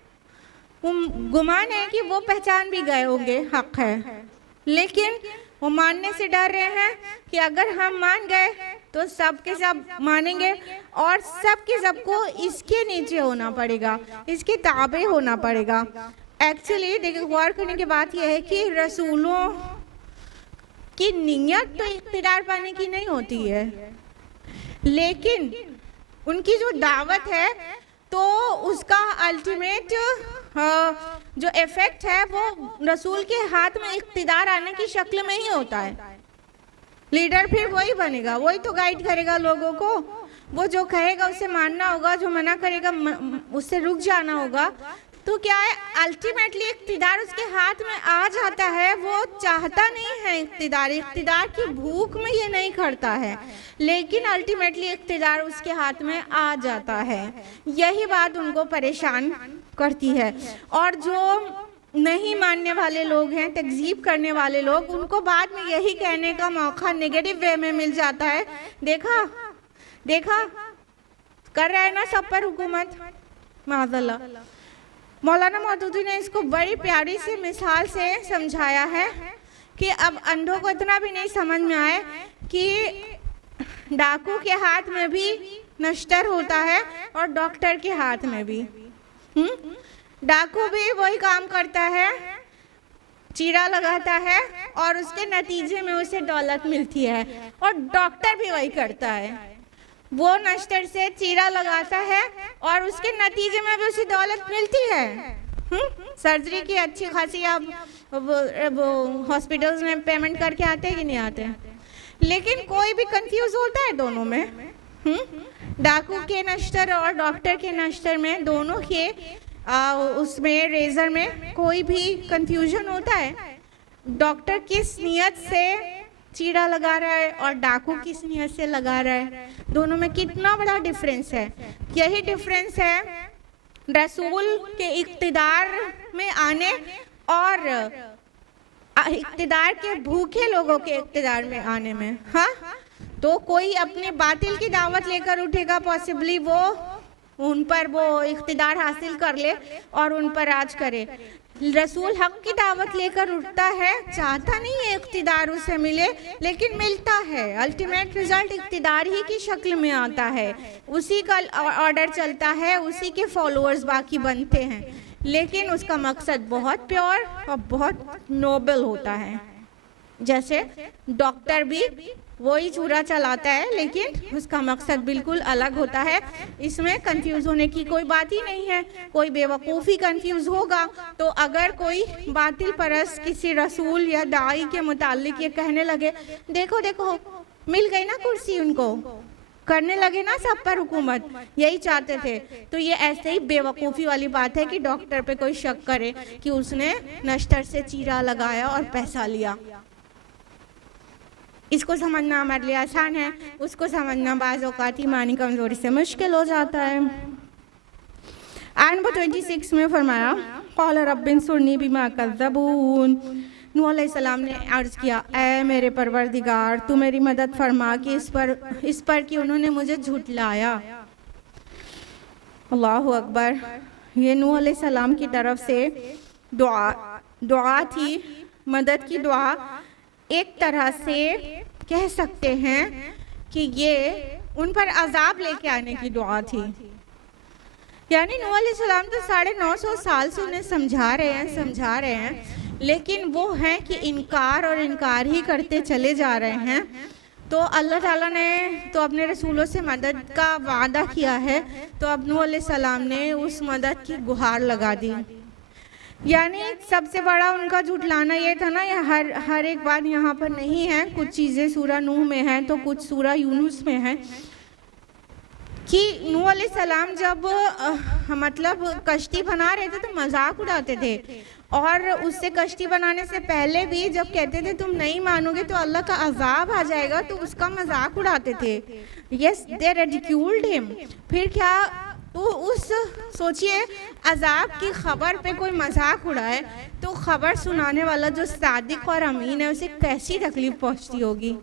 गुमान है कि वो पहचान भी गए होंगे हक है, लेकिन वो मानने से डर रहे हैं कि अगर हम मान गए तो सब के सब मानेंगे और सब के सबको इसके नीचे होना पड़ेगा, इसके ताबे होना पड़ेगा। एक्चुअली देखिए गौर करने की बात यह है कि रसूलों की नीयत तो इख्तियार पाने की नहीं होती है, लेकिन उनकी जो दावत है तो उसका अल्टीमेट जो इफेक्ट है वो रसूल के हाथ में इख्तिदार आने की शक्ल में ही होता है। लीडर फिर वही बनेगा, वही तो गाइड करेगा लोगों को। वो जो कहेगा उसे मानना होगा, जो मना करेगा उससे रुक जाना होगा। तो क्या है, अल्टीमेटली इख्तिदार उसके हाथ में आ जाता है। वो चाहता नहीं है इख्तिदार, इख्तिदार की भूख में ये नहीं करता है, लेकिन अल्टीमेटली इख्तिदार उसके हाथ में आ जाता है। यही बात उनको परेशान करती है। और जो नहीं मानने वाले लोग हैं, तकजीब करने वाले लोग, उनको बाद में यही कहने का मौका नेगेटिव वे में मिल जाता है, देखा देखा कर रहा है ना सब पर हुकूमत। माज़अल्लाह। मौलाना मौदूदी ने इसको बड़ी प्यारी सी मिसाल से समझाया है कि अब अंधों को इतना भी नहीं समझ में आए कि डाकू के हाथ में भी नश्तर होता है और डॉक्टर के हाथ में भी। डाकू भी वही काम करता है, चीरा लगाता है और उसके नतीजे में उसे दौलत मिलती है। और डॉक्टर भी वही करता है, वो नश्तर से चीरा लगाता है और उसके नतीजे में भी उसे दौलत मिलती है। सर्जरी की अच्छी खासी आप वो हॉस्पिटल्स में पेमेंट करके आते हैं कि नहीं आते हैं, लेकिन कोई भी कंफ्यूज होता है दोनों में। डाकू के नश्तर और डॉक्टर के नश्तर में, दोनों के उसमें रेजर में कोई भी कंफ्यूजन होता है। डॉक्टर किस नियत से चीरा लगा रहा है और डाकू किस नियत से लगा रहा है, दोनों में कितना बड़ा डिफरेंस है। यही डिफरेंस है रसूल के इख्तिदार में आने और इख्तिदार के भूखे लोगों के इख्तिदार में आने में। हाँ, तो कोई अपने बातिल की दावत लेकर उठेगा, पॉसिबली वो उन पर वो इख्तिदार हासिल कर ले और उन पर राज करे। रसूल हक की दावत लेकर उठता है, चाहता नहीं है इख्तिदार उसे मिले, लेकिन मिलता है। अल्टीमेट रिजल्ट इख्तिदार ही की शक्ल में आता है, उसी का ऑर्डर चलता है, उसी के फॉलोअर्स बाकी बनते हैं, लेकिन उसका मकसद बहुत प्योर और बहुत नोबल होता है। जैसे डॉक्टर भी वही चूरा चलाता है, लेकिन उसका मकसद बिल्कुल अलग होता है। इसमें कंफ्यूज होने की कोई बात ही नहीं है। कोई बेवकूफ़ी कंफ्यूज होगा तो अगर कोई बातिल परस्त किसी रसूल या दाई के मुतालिक ये कहने लगे, देखो देखो मिल गई ना कुर्सी, उनको करने लगे ना सब पर हुकूमत, यही चाहते थे। तो ये ऐसे ही बेवकूफ़ी वाली बात है कि डॉक्टर पे कोई शक करे कि उसने नश्तर से चीरा लगाया और पैसा लिया। इसको समझना हमारे लिए आसान है, उसको समझना बाज़ औक़ात ईमानी कमज़ोरी से मुश्किल हो जाता है। आयत नंबर 26 में फरमाया, क़ाल रब्बिन सुरनी बिमा कज़्ज़बून। नूह अलैहिस्सलाम ने अर्ज़ किया, ऐ मेरे परवरदिगार तू मेरी मदद फरमा कि इस पर कि उन्होंने मुझे झुठलाया। अल्लाहु अकबर। ये नूह अलैहिस्सलाम की तरफ से दुआ थी, मदद की दुआ। एक तरह से कह सकते हैं कि ये उन पर अजाब लेके आने की दुआ थी। यानी नूह अलैहिस्सलाम तो 950 साल से उन्हें समझा रहे हैं, लेकिन वो हैं कि इनकार और इनकार ही करते चले जा रहे हैं। तो अल्लाह ताला ने तो अपने रसूलों से मदद का वादा किया है, तो अब नूह अलैहिस्सलाम ने उस मदद की गुहार लगा दी। यानी सबसे बड़ा उनका झुठलाना ये था ना, हर एक बात यहाँ पर नहीं है, कुछ चीज़ें सूरा नूह में हैं तो कुछ सूरा यूनुस में है, कि नूह अलैहिस्सलाम जब मतलब कश्ती बना रहे थे तो मजाक उड़ाते थे, और उससे कश्ती बनाने से पहले भी जब कहते थे तुम नहीं मानोगे तो अल्लाह का अजाब आ जाएगा, तो उसका मजाक उड़ाते थे। यस, दे रिडिक्यूल्ड हिम। फिर क्या, तो उस सोचिए अजाब की खबर पे कोई मजाक उड़ाए तो खबर सुनाने वाला जो सादिक और अमीन है उसे कैसी तकलीफ पहुंचती होगी।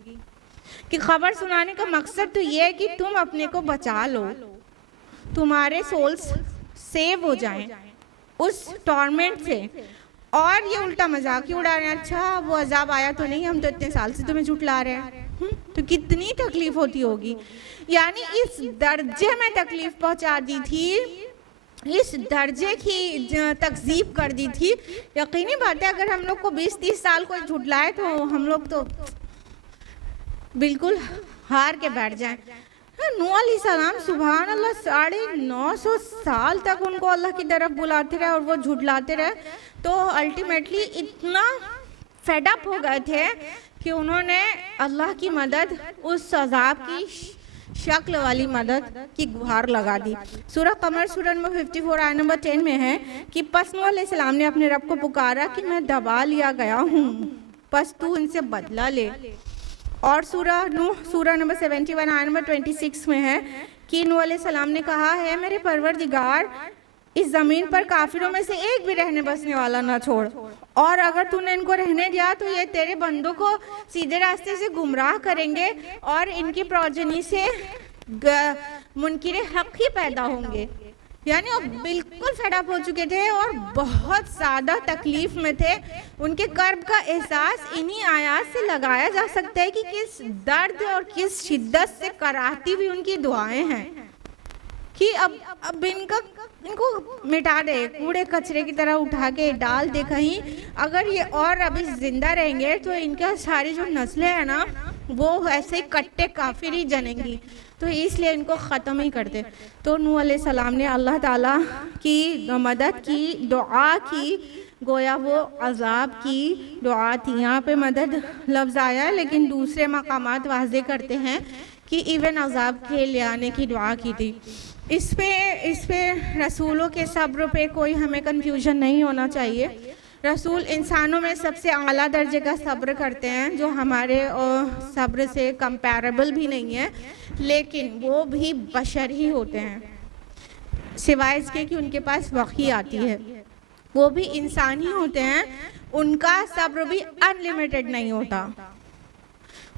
कि खबर सुनाने का मकसद तो ये है कि तुम अपने को बचा लो, तुम्हारे सोल्स सेव हो जाएं उस टॉर्मेंट से, और ये उल्टा मजाक ही उड़ा रहे हैं, अच्छा वो अजाब आया तो नहीं, हम तो इतने साल से तुम्हें झुठला रहे हैं। तो कितनी तकलीफ होती होगी। यानी इस दर्जे में तकलीफ पहुंचा दी थी, इस दर्जे की तकजीब कर दी थी। यकीनी बात है अगर हम लोग को 20-30 साल कोई झुठलाए तो हम लोग तो बिल्कुल हार के बैठ जाएं। नूह अलैहिस्सलाम सुभान अल्लाह 950 साल तक उनको अल्लाह की तरफ बुलाते रहे और वो झुठलाते रहे। तो अल्टीमेटली इतना फेडअप हो गए थे कि उन्होंने अल्लाह की मदद, उस अजाब की शक्ल वाली मदद की गुहार लगा दी। सूरह कमर सूरह नंबर 54 आयत नंबर 10 में है कि पस नूह अलैहिस्सलाम ने अपने रब को पुकारा कि मैं दबा लिया गया हूँ, बस तू इनसे बदला ले। और सूरह नंबर 71 आयत नंबर 26 में है कि नूह अलैहिस्सलाम ने कहा है मेरे परवरदिगार, इस ज़मीन पर काफिरों में से एक भी रहने बसने वाला ना छोड़, और अगर तूने इनको रहने दिया तो ये तेरे बंदों को सीधे रास्ते से गुमराह करेंगे और इनकी प्रोजनी से मुनकिर हक ही पैदा होंगे। यानी वो बिल्कुल फेडअप हो चुके थे और बहुत ज़्यादा तकलीफ में थे। उनके कर्ब का एहसास इन्हीं आयात से लगाया जा सकता है कि किस दर्द और किस शिद्दत से कराहती हुई उनकी दुआएं हैं कि अब इनको मिटा दे, कूड़े कचरे की तरह उठा के डाल दे कहीं। अगर ये और अभी जिंदा रहेंगे तो इनका सारी जो नस्लें हैं ना वो ऐसे ही कट्टे काफिर ही जनेंगी, तो इसलिए इनको ख़त्म ही कर दे। तो नूह अलैहिस्सलाम ने अल्लाह ताला की मदद की, दुआ की, गोया वो अजाब की दुआ थी। यहाँ पे मदद लफ्ज़ आया है लेकिन दूसरे मकामात वाज़े करते हैं कि इवन अजाब के ले आने की दुआ की थी। इस पे रसूलों के सब्र पे कोई हमें कन्फ्यूजन नहीं होना चाहिए। रसूल इंसानों में सबसे आला दर्जे का सब्र करते हैं जो हमारे सब्र से कंपैरेबल भी नहीं है, लेकिन वो भी बशर ही होते हैं, सिवाय इसके कि उनके पास वही आती है। वो भी इंसान ही होते हैं, उनका सब्र भी अनलिमिटेड नहीं होता।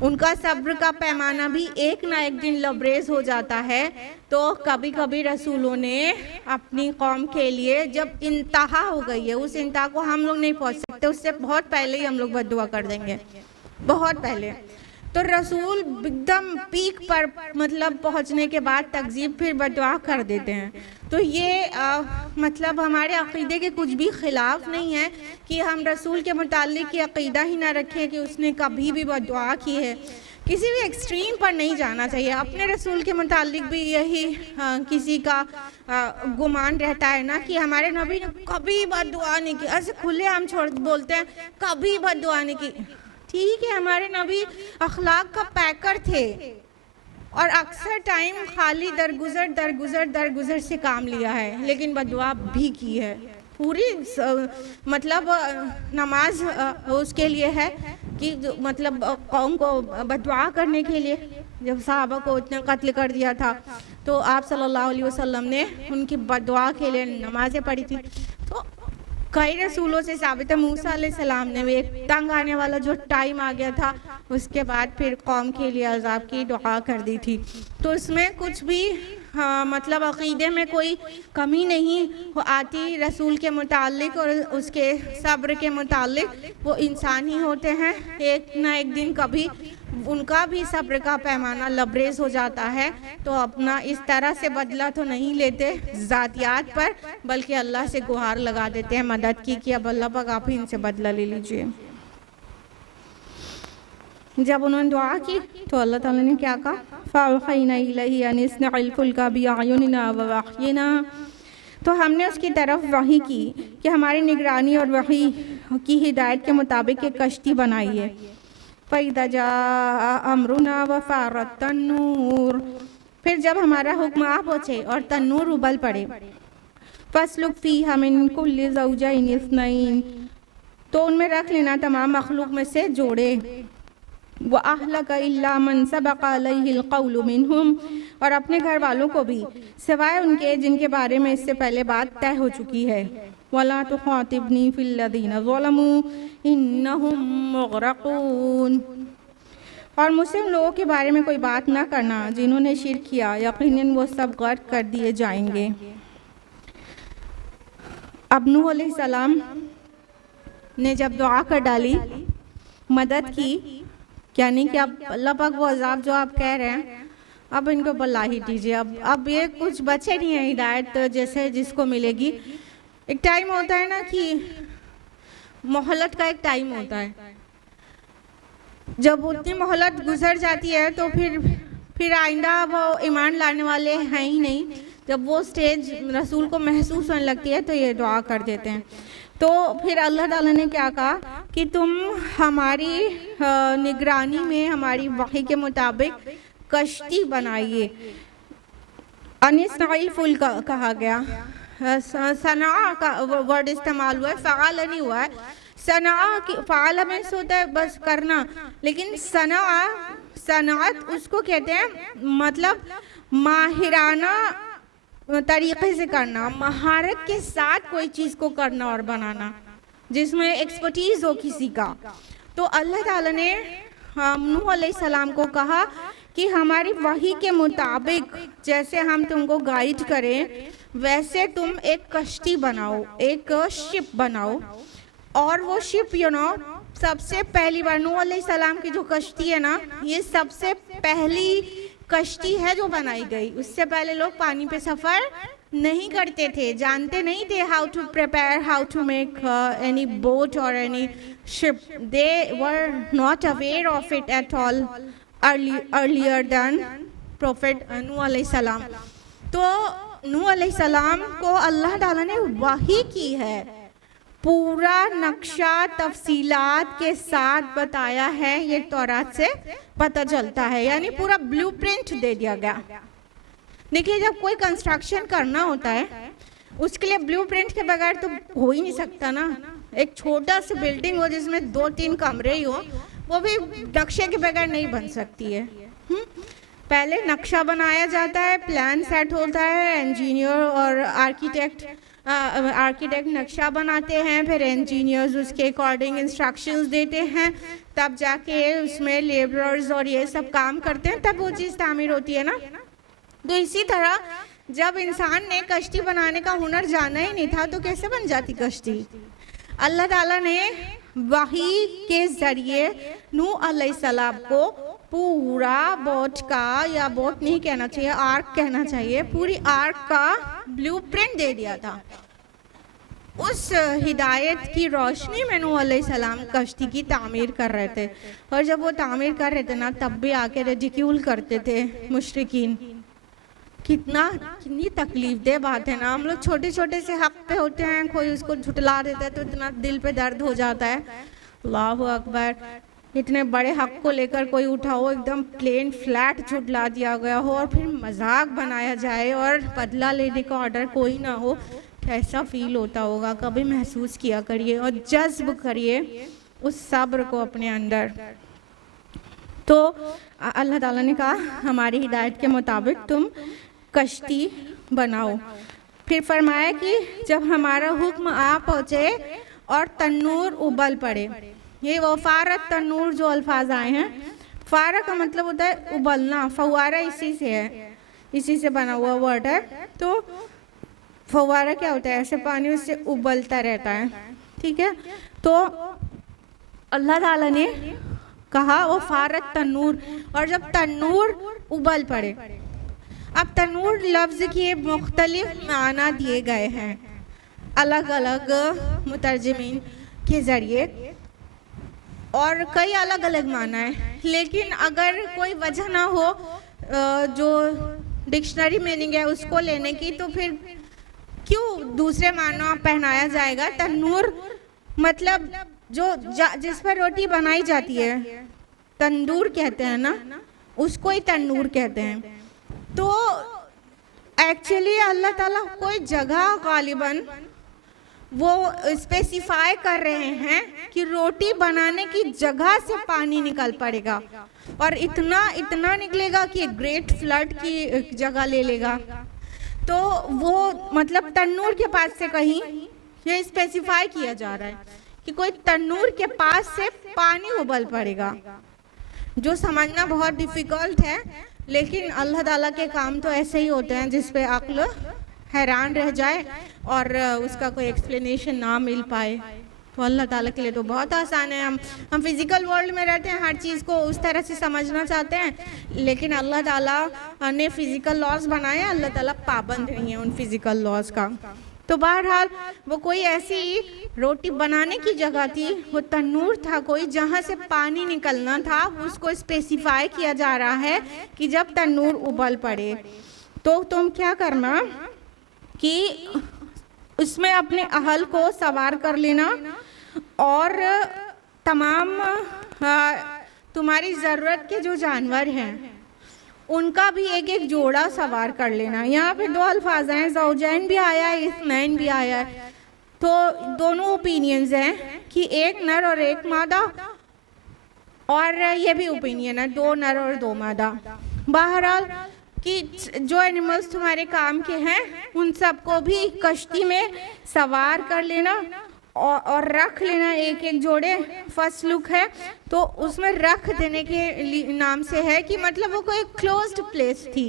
उनका सब्र का पैमाना भी एक ना एक दिन लबरेज हो जाता है। तो कभी कभी रसूलों ने अपनी कौम के लिए जब इंतहा हो गई है, उस इंतहा को हम लोग नहीं पहुंच सकते, उससे बहुत पहले ही हम लोग बद्दुआ कर देंगे, बहुत पहले। तो रसूल एकदम पीक पर मतलब पहुंचने के बाद तकजीब फिर बद्दुआ कर देते हैं। तो ये मतलब हमारे अक़ीदे के कुछ भी ख़िलाफ़ नहीं है कि हम रसूल के मुताल्लिक़ की अक़ीदा ही ना रखें कि उसने कभी भी बद्दुआ की है। किसी भी एक्सट्रीम पर नहीं जाना चाहिए। अपने रसूल के मुताल्लिक़ भी यही किसी का गुमान रहता है ना कि हमारे नबी ने कभी बद्दुआ नहीं की, ऐसे खुले हम बोलते हैं कभी बद्दुआ नहीं की। ठीक है, हमारे नबी अखलाक का पैकर थे और अक्सर टाइम खाली दरगुजर से काम लिया है, लेकिन बद्दुआ भी की है। पूरी मतलब नमाज उसके लिए है कि मतलब कौम को बद्दुआ करने के लिए। जब साहबा को इतना कत्ल कर दिया था तो आप सल्लल्लाहु अलैहि वसल्लम ने उनकी बद्दुआ के लिए नमाजें पढ़ी थी। तो कई रसूलों से साबित है, मूसा अलैहिस्सलाम ने एक तंग आने वाला जो टाइम आ गया था उसके बाद फिर कौम के लिए अज़ाब की दुआ कर दी थी। तो इसमें कुछ भी मतलब अक़ीदे में कोई कमी नहीं आती रसूल के मुताल्लिक़ और उसके सब्र के मुताल्लिक़। वो इंसान ही होते हैं, एक ना एक दिन कभी उनका भी सब्र का पैमाना लबरेज हो जाता है। तो अपना इस तरह से बदला तो नहीं लेते ज़ातियात पर, बल्कि अल्लाह से गुहार लगा देते हैं मदद की कि अब अल्लाह पाक आप ही इनसे बदला ले लीजिए। जब उन्होंने दुआ की तो अल्लाह ताला ने क्या कहा, फ़अवहयना इलैहि अन इस्नइल फुल्का बिअयुनिना व वहयिना। तो हमने उसकी तरफ वही की कि हमारी निगरानी और वही की हिदायत के मुताबिक एक कश्ती बनाई है। फ़इज़ा जाअ अमरुना व फ़ारत तन्नूर, फिर जब हमारा हुक्म आ पहुँचे और तन्नूर उबल पड़े, फ़स्लुक फ़ीहा मिन कुल्लि ज़ौजैनि इस्नैन, तो उनमें रख लेना तमाम मखलूक में से जोड़े। व अहलक इल्ला मन सबक़ अलैहिल क़ौलु मिनहुम, और अपने घर वालों को भी सिवाय उनके जिनके बारे में इससे पहले बात तय हो चुकी है। वला तुख़ातिबनी फ़िल्लज़ीना ज़लमू इन्नहुम मुग़रक़ून, और मुझसे उन लोगों के बारे में कोई बात ना करना जिन्होंने शिर्क किया, यकीनन वो सब गर्क कर दिए जाएंगे। अब नूह अलैहिस्सलाम ने जब दुआ कर डाली, मदद की, यानी कि अब अल्लाह पाक वो अजाब जो आप कह रहे हैं अब इनको बला ही दीजिए। अब ये कुछ बचे नहीं है हिदायत जैसे जिसको मिलेगी। एक टाइम होता है ना कि मोहलत का एक टाइम होता है, जब उतनी मोहलत गुजर जाती है तो फिर फिर आइंदा वो ईमान लाने वाले हैं ही नहीं। जब वो स्टेज रसूल को महसूस होने लगती है तो ये दुआ कर देते हैं। तो फिर अल्लाह ताला ने क्या कहा कि तुम हमारी निगरानी में हमारी वही के मुताबिक कश्ती बनाइए। अनिस्नाइल फुल कहा गया, सना का वर्ड इस्तेमाल हुआ है, फ़ाल नहीं हुआ है। सना की फ़ाल में से होता है बस करना, लेकिन सनात उसको कहते हैं मतलब माहिराना तरीक़े से करना, महारत के साथ कोई चीज़ को करना और बनाना जिसमें एक्सपर्टीज़ हो किसी का। तो अल्लाह ताला ने नूह अलैहिस्सलाम को कहा कि हमारी वही के मुताबिक जैसे हम तुमको गाइड करें वैसे तुम एक कश्ती बनाओ, एक शिप बनाओ। और वो शिप सबसे पहली बार नूह अलैहिस्सलाम की जो कश्ती है ना, ये सबसे पहली कश्ती है जो बनाई गई। उससे पहले लोग पानी पे सफ़र नहीं करते थे, जानते नहीं थे how to prepare, how to make any boat और any ship. They were not aware of it at all earlier than prophet Nuh अलैहिस्सलाम। तो नूह अलैहिस्सलाम को अल्लाह ताला ने वही की है, पूरा नक्शा तफसीलात के साथ बताया है। ये तौरात से पता चलता है, यानी पूरा ब्लूप्रिंट दे दिया गया। देखिए, जब कोई कंस्ट्रक्शन करना होता है उसके लिए ब्लूप्रिंट के बगैर तो हो ही नहीं सकता ना। एक छोटा सा बिल्डिंग हो जिसमें 2-3 कमरे ही हो, वो भी नक्शे के बगैर नहीं बन सकती है। पहले नक्शा बनाया जाता है, प्लान सेट होता है, इंजीनियर और आर्किटेक्ट नक्शा बनाते हैं, फिर इंजीनियर्स उसके अकॉर्डिंग इंस्ट्रक्शंस देते हैं, तब जाके उसमें लेबरर्स और ये सब काम करते हैं, तब वो चीज़ तामीर होती है ना। तो इसी तरह जब इंसान ने कश्ती बनाने का हुनर जाना ही नहीं था तो कैसे बन जाती कश्ती। अल्लाह ताला ने वही के ज़रिए नूह अलैहिस्सलाम को पूरा बोट का, या बोट नहीं कहना चाहिए, आर्क कहना चाहिए, पूरी आर्क का ब्लूप्रिंट दे दिया था। उस हिदायत की रोशनी में नूह अलैहिस्सलाम कश्ती की तामीर कर रहे थे। और जब वो तामीर कर रहे थे ना, तब भी आके रिडिक्यूल करते थे मुशरिकीन। कितनी तकलीफ दे बात है ना। हम लोग छोटे छोटे से हक पे होते हैं, कोई उसको झुटला देता है तो इतना दिल पे दर्द हो जाता है। अल्लाहु अकबर, इतने बड़े हक को लेकर कोई उठा हो, एकदम प्लेन फ्लैट झुटला दिया गया हो और फिर मजाक बनाया जाए और बदला लेने का ऑर्डर कोई ना हो, कैसा फील होता होगा। कभी महसूस किया करिए और जज्ब करिए उस सब्र को अपने अंदर। तो अल्लाह ताला ने कहा हमारी हिदायत के मुताबिक तुम कश्ती बनाओ। फिर फरमाया कि जब हमारा हुक्म आ पहुँचे और तन्नूर उबल पड़े। ये वफ़ारत तन्नूर जो अल्फाज आए हैं, फ़ारा का मतलब होता है उबलना, फव्वारा इसी से है, इसी से बना हुआ वर्ड है। तो फव्वारा क्या होता है, ऐसे पानी उससे उबलता रहता है, ठीक है। तो अल्लाह ताला ने कहा वो फ़ारत तन्नूर, और जब तन्नूर उबल पड़े। अब तन्नूर लफ्ज़ के मुख्तलिफ माना दिए गए हैं अलग अलग मुतरजमीन के ज़रिए, और कई अलग अलग माना है। लेकिन अगर कोई वजह ना हो जो डिक्शनरी मीनिंग है उसको लेने की, तो फिर क्यों दूसरे माना पहनाया जाएगा। तन्नूर मतलब जिस पर रोटी बनाई जाती है, तंदूर कहते हैं ना, उसको ही तन्नूर कहते हैं। तो एक्चुअली अल्लाह ताला कोई जगह गालिबन वो स्पेसिफाई कर रहे हैं कि रोटी बनाने की जगह से पानी निकल पड़ेगा, और इतना निकलेगा कि ग्रेट फ्लड की जगह ले लेगा। तो वो मतलब तन्नूर के पास से कहीं ये स्पेसिफाई किया जा रहा है कि कोई तन्नूर के पास से पानी उबल पड़ेगा, जो समझना बहुत डिफ़िकल्ट है। लेकिन अल्लाह ताला के काम तो ऐसे ही होते हैं जिस पे अक्ल हैरान रह जाए और उसका कोई एक्सप्लेनेशन ना मिल पाए। तो अल्लाह ताला के लिए तो बहुत आसान है। हम फिज़िकल वर्ल्ड में रहते हैं, हर चीज़ को उस तरह से समझना चाहते हैं, लेकिन अल्लाह ताला ने फ़िज़िकल लॉज बनाए, अल्लाह ताला पाबंद नहीं है उन फिज़िकल लॉज का। तो बहरहाल वो कोई ऐसी रोटी बनाने की जगह थी, वो तन्नूर था कोई जहाँ से पानी निकलना था, उसको स्पेसिफाई किया जा रहा है कि जब तन्नूर उबल पड़े तो तुम क्या करना कि उसमें अपने अहल को सवार कर लेना और तमाम तुम्हारी ज़रूरत के जो जानवर हैं उनका भी एक एक जोड़ा सवार कर लेना। यहाँ पे दो अल्फाज हैं, ज़ौजैन भी आया है, इस्नैन भी आया है, तो दोनों ओपिनियंस हैं कि एक नर और एक मादा, और ये भी ओपिनियन है 2 नर और 2 मादा। बहरहाल कि जो एनिमल्स तुम्हारे काम के हैं उन सबको भी कश्ती में सवार कर लेना और रख लेना एक एक जोड़े। फर्स्ट लुक है तो उसमें रख देने के नाम से है कि मतलब वो कोई क्लोज्ड प्लेस थी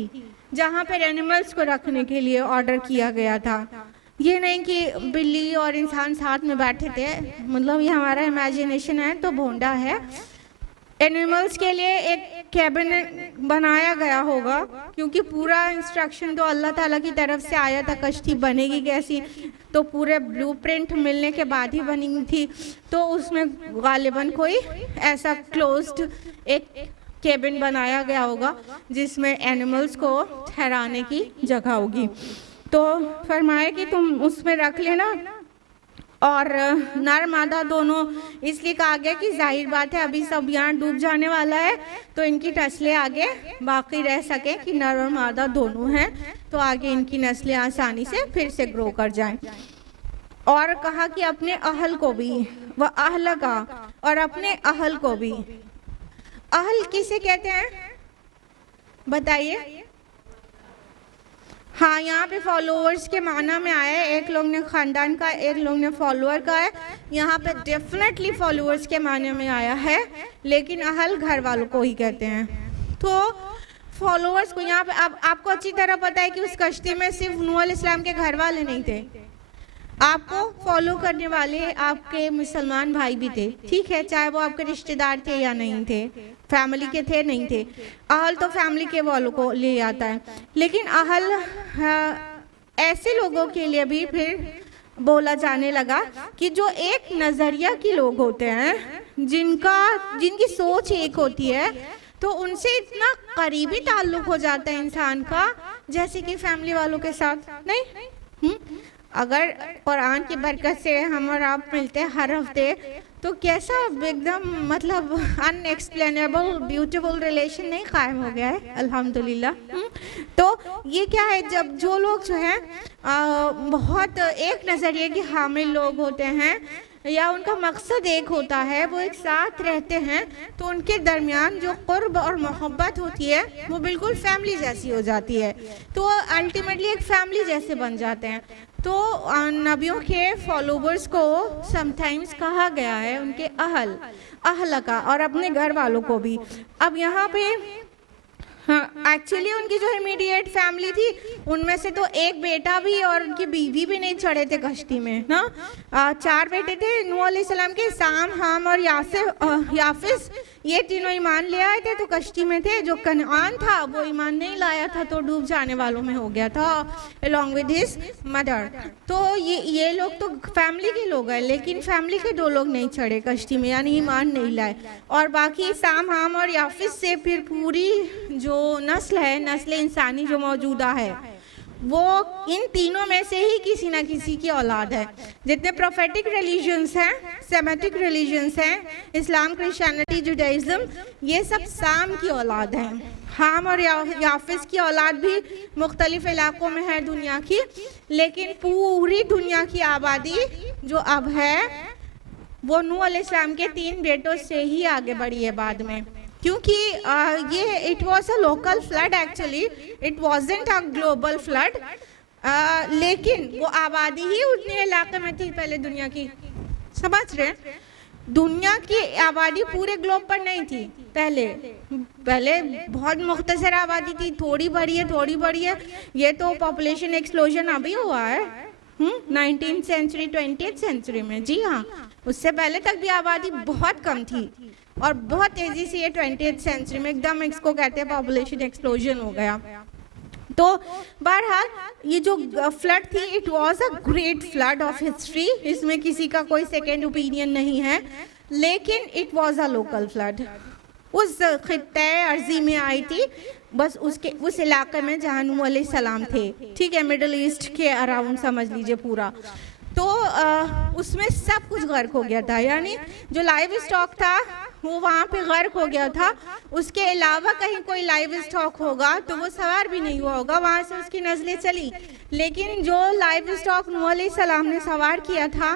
जहाँ पर एनिमल्स को रखने के लिए ऑर्डर किया गया था। ये नहीं कि बिल्ली और इंसान साथ में बैठे थे, मतलब ये हमारा इमेजिनेशन है तो भोंडा है। एनिमल्स के लिए एक कैबिन बनाया गया होगा क्योंकि पूरा इंस्ट्रक्शन तो अल्लाह ताला की तरफ से आया था कश्ती बनेगी कैसी, तो पूरे ब्लूप्रिंट मिलने के बाद ही बनी थी, तो उसमें गालिबन कोई ऐसा क्लोज्ड एक कैबिन बनाया गया होगा जिसमें एनिमल्स को ठहराने की जगह होगी। तो फरमाया कि तुम उसमें रख लेना, और नर मादा दोनों इसलिए कहा गया कि जाहिर बात है अभी सब यहाँ डूब जाने वाला है तो इनकी नस्लें आगे बाकी रह सके कि नर और मादा दोनों हैं, तो आगे इनकी नस्लें आसानी से फिर से ग्रो कर जाएं। और कहा कि अपने अहल को भी, वह अहल का, और अपने अहल को भी। अहल किसे कहते हैं बताइए? हाँ, यहाँ पे फॉलोअर्स के माना में आया है, एक लोग ने खानदान का, एक लोग ने फॉलोअर का है। यहाँ पे डेफिनेटली फॉलोअर्स के माने में आया है, लेकिन अहल घर वालों को ही कहते हैं। तो फॉलोअर्स को यहाँ पे, अब आपको अच्छी तरह पता है कि उस कश्ती में सिर्फ नूह अलैहिस्सलाम के घर वाले नहीं थे, आपको फॉलो करने वाले आपके मुसलमान भाई भी थे, ठीक है, चाहे वो आपके रिश्तेदार थे या नहीं थे, फैमिली के थे नहीं थे। अहल तो फैमिली के वालों को ले आता है, लेकिन अहल ऐसे लोगों के लिए भी फिर बोला जाने लगा कि जो एक नज़रिया के लोग होते हैं, जिनकी सोच एक होती है, तो उनसे इतना करीबी ताल्लुक हो जाता है इंसान का जैसे कि फैमिली वालों के साथ नहीं। अगर कुरान की बरकत से हम और आप मिलते हैं हर हफ्ते, तो कैसा एकदम मतलब अनएक्सप्लेनेबल ब्यूटीफुल रिलेशन नहीं कायम हो गया है अल्हम्दुलिल्लाह। तो ये क्या है, जब जो लोग जो हैं बहुत एक नज़रिए के हामिल लोग होते हैं या उनका मकसद एक होता है, वो एक साथ रहते हैं, तो उनके दरमियान जो कुर्ब और मोहब्बत होती है वो बिल्कुल फैमिली जैसी हो जाती है, तो अल्टीमेटली एक फैमिली जैसे बन जाते हैं। तो नबियों के फॉलोवर्स को समटाइम्स कहा गया है उनके अहल का, और अपने घर वालों को भी। अब यहाँ पे एक्चुअली उनकी जो इमीडिएट फैमिली थी उनमें से तो एक बेटा भी और उनकी बीवी भी नहीं चढ़े थे कश्ती में ना। 4 बेटे थे नूह अलैहिस्सलाम के, साम, हाम और याफिस, ये तीनों ईमान ले आए थे तो कश्ती में थे। जो कनान था वो ईमान नहीं लाया था तो डूब जाने वालों में हो गया था अलॉन्ग विद हिज मदर। तो ये लोग तो फैमिली के लोग हैं, लेकिन फैमिली के 2 लोग नहीं चढ़े कश्ती में, यानी ईमान नहीं लाए। और बाकी साम, हाम और याफिस से फिर पूरी जो नस्ल है, नस्ल इंसानी जो मौजूदा है, वो इन तीनों में से ही किसी ना किसी की औलाद है। जितने प्रोफेटिक रिलीजन्स हैं, सेमेटिक रिलीजन्स हैं, इस्लाम, क्रिश्चियनिटी, जुडाइज्म, ये सब साम की औलाद हैं। हाम और याफिस की औलाद भी मुख्तलिफ इलाकों में है दुनिया की, लेकिन पूरी दुनिया की आबादी जो अब है वो नूह अलैहिस्सलाम के 3 बेटों से ही आगे बढ़ी है बाद में, क्योंकि ये it was a local flood, actually it wasn't a global flood, लेकिन वो आबादी ही उतने इलाके में थी पहले दुनिया की, समझ रहे हैं? दुनिया की आबादी पूरे ग्लोब पर नहीं थी पहले बहुत मुख्तसर आबादी थी, थोड़ी बढ़ी है। ये तो पॉपुलेशन एक्सप्लोजन अभी हुआ है 19th सेंचुरी 20th सेंचुरी में, जी हाँ, उससे पहले तक भी आबादी बहुत कम थी और बहुत तेज़ी से ये 20th सेंचुरी में एकदम इसको कहते हैं पॉपुलेशन एक्सप्लोजन हो गया। तो बहरहाल ये जो फ्लड थी, it was a great flood of history, इसमें किसी का कोई सेकेंड ओपिनियन नहीं है, लेकिन it was a local flood. उस खित्ते अर्जी में आई थी, बस उसके उस इलाके में जहाँ नूह अलैहिस्सलाम थे, ठीक है, मिडल ईस्ट के अराउंड समझ लीजिए पूरा। तो उसमें सब कुछ गर्क हो गया था, यानी जो लाइव स्टॉक था वो वहाँ पे गर्क हो गया था। उसके अलावा कहीं कोई लाइव स्टॉक होगा तो वो सवार भी नहीं हुआ होगा, वहाँ से उसकी नस्लें चली। लेकिन जो लाइव स्टॉक नूह अलैहिस्सलाम ने सवार किया था,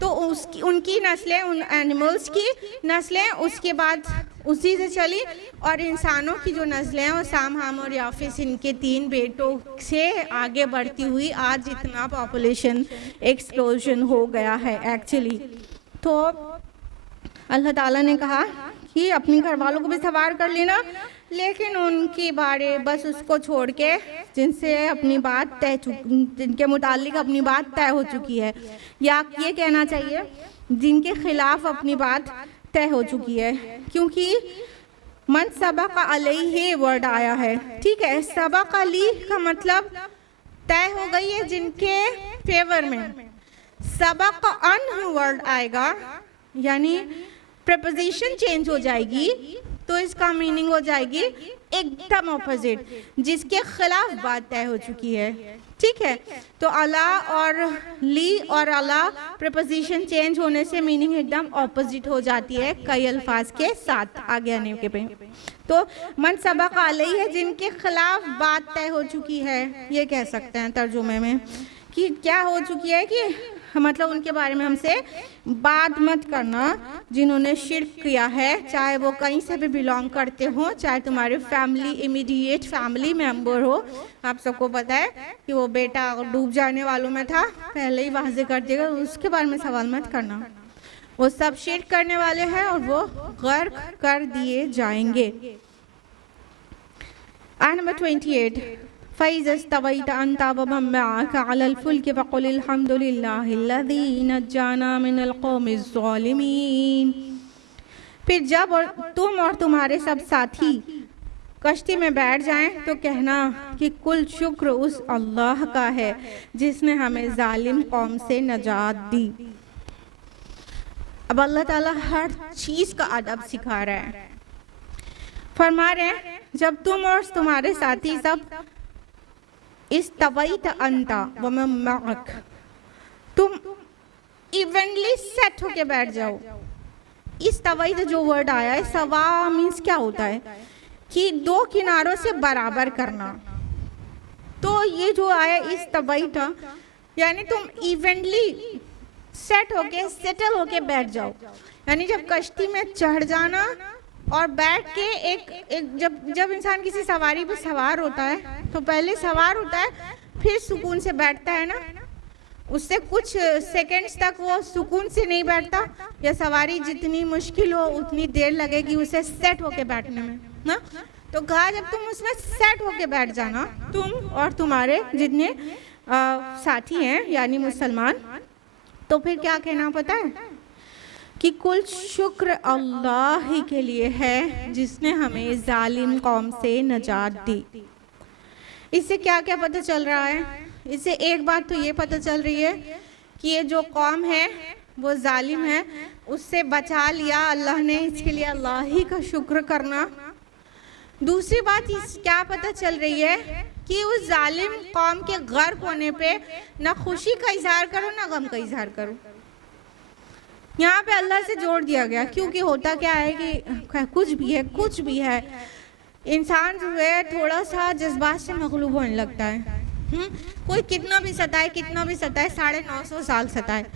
तो उसकी उनकी नस्लें, उन एनिमल्स की नस्लें उसके बाद उसी से चली, और इंसानों की जो नस्लें हैं वो साम, हाम और याफिस, इनके 3 बेटों से आगे बढ़ती हुई आज इतना पॉपुलेशन एक्सप्लोजन हो गया है एक्चुअली। तो अल्लाह ताला ने कहा कि अपने घर वालों को भी सवार कर लेना, लेकिन उनके बारे बस उसको छोड़ के जिनसे अपनी बात तय, जिनके मुतालिक अपनी बात तय हो चुकी है, या ये कहना चाहिए जिनके खिलाफ अपनी बात तय हो चुकी है, क्योंकि मन सबक अलैहि वर्ड आया है, ठीक है। सबक अली का मतलब तय हो गई है जिनके फेवर में। सबक अन वर्ड आएगा, यानी प्रपोजिशन चेंज हो जाएगी, तो इसका मीनिंग हो जाएगी एकदम ऑपोजिट, जिसके खिलाफ बात तय हो चुकी है, ठीक है। तो अला और ली और अला प्रपोजिशन चेंज होने से मीनिंग एकदम ऑपोजिट हो जाती है कई अल्फाज के साथ आगे आने के पे। तो मन सबक अलैहि है जिनके खिलाफ बात तय हो चुकी है, ये कह सकते हैं तर्जुमे में कि क्या हो चुकी है, कि मतलब उनके बारे में हमसे बात मत करना जिन्होंने शिर्क किया है, चाहे वो कहीं से भी बिलोंग करते हो, चाहे तुम्हारे फैमिली, इमीडिएट फैमिली मेंबर हो। आप सबको पता है कि वो बेटा डूब जाने वालों में था, पहले ही वाज़े कर देगा, उसके बारे में सवाल मत करना। वो सब शिर्क करने वाले हैं और वो गर्क कर दिए जाएंगे। आयत नंबर 28, फ़इज़ा इस्तवैत अंत वमन मअक अलल फुल्क फ़क़ुल अल्हम्दुलिल्लाहिल्लज़ी नज्जाना मिनल क़ौमिज़ ज़ालिमीन। फिर जब तुम और तुम्हारे सब साथी कश्ती में बैठ जाएं तो कहना कि कुल शुक्र उस अल्लाह का है जिसने हमें जालिम कौम से नजात दी। अब अल्लाह ताला हर चीज़ का अदब सिखा रहा है। फरमा रहे हैं जब तुम और तुम्हारे साथी सब इस्तवैत अंता वमन मअक, तुम इवनली सेट होके बैठ जाओ। इस्तवैत जो वर्ड आया है, सवा मीन्स क्या होता है कि 2 किनारों से बराबर करना। तो ये जो आया इस्तवैत, यानी तुम इवनली सेट होके, सेटल होके बैठ जाओ। यानी जब कश्ती में चढ़ जाना और बैठ के एक जब इंसान किसी सवारी पे सवार होता है तो पहले सवार होता है, फिर सुकून से बैठता है ना, उससे कुछ सेकंड्स तक वो सुकून से नहीं बैठता, या सवारी जितनी मुश्किल हो उतनी देर लगेगी उसे सेट होके बैठने में ना। तो कहा जब तुम उसमें सेट होके बैठ जाना, तुम और तुम्हारे जितने साथी हैं यानी मुसलमान, तो फिर क्या कहना पता है कि कुल शुक्र अल्लाह ही के लिए है जिसने हमें जालिम कौम से नजात दी। इससे क्या क्या पता चल रहा है? इससे एक बात तो ये पता चल रही है कि ये जो कौम है वो जालिम है, उससे बचा लिया अल्लाह ने, इसके लिए अल्लाह ही का शुक्र करना। दूसरी बात इस क्या पता चल रही है कि उस जालिम कौम के गर्क होने पे ना खुशी का इजहार करो ना गम का इजहार करो। यहाँ पे अल्लाह से जोड़ दिया गया, क्योंकि होता क्या है कि कुछ भी है इंसान जो है थोड़ा सा जज्बात से मगलूब होने लगता है। कोई कितना भी सताए 950 साल सताए,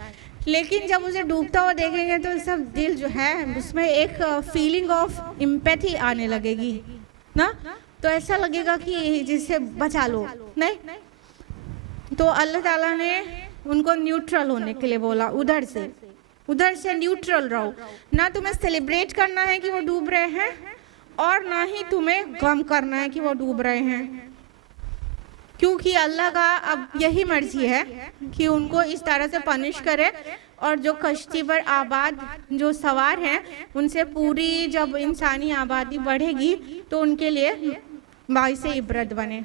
लेकिन जब उसे डूबता हुआ देखेंगे तो सब दिल जो है उसमें एक फीलिंग ऑफ एम्पैथी आने लगेगी ना, तो ऐसा लगेगा कि जिससे बचा लो नहीं। तो अल्लाह ताला ने उनको न्यूट्रल होने के लिए बोला, उधर से न्यूट्रल रहो, ना तुम्हें सेलिब्रेट करना है कि वो डूब रहे हैं और ना ही तुम्हें गम करना है कि वो डूब रहे हैं, क्योंकि अल्लाह का अब यही मर्जी है कि उनको इस तरह से पनिश करे, और जो कश्ती पर आबाद जो सवार हैं उनसे पूरी जब इंसानी आबादी बढ़ेगी तो उनके लिए बाइस इबरत बने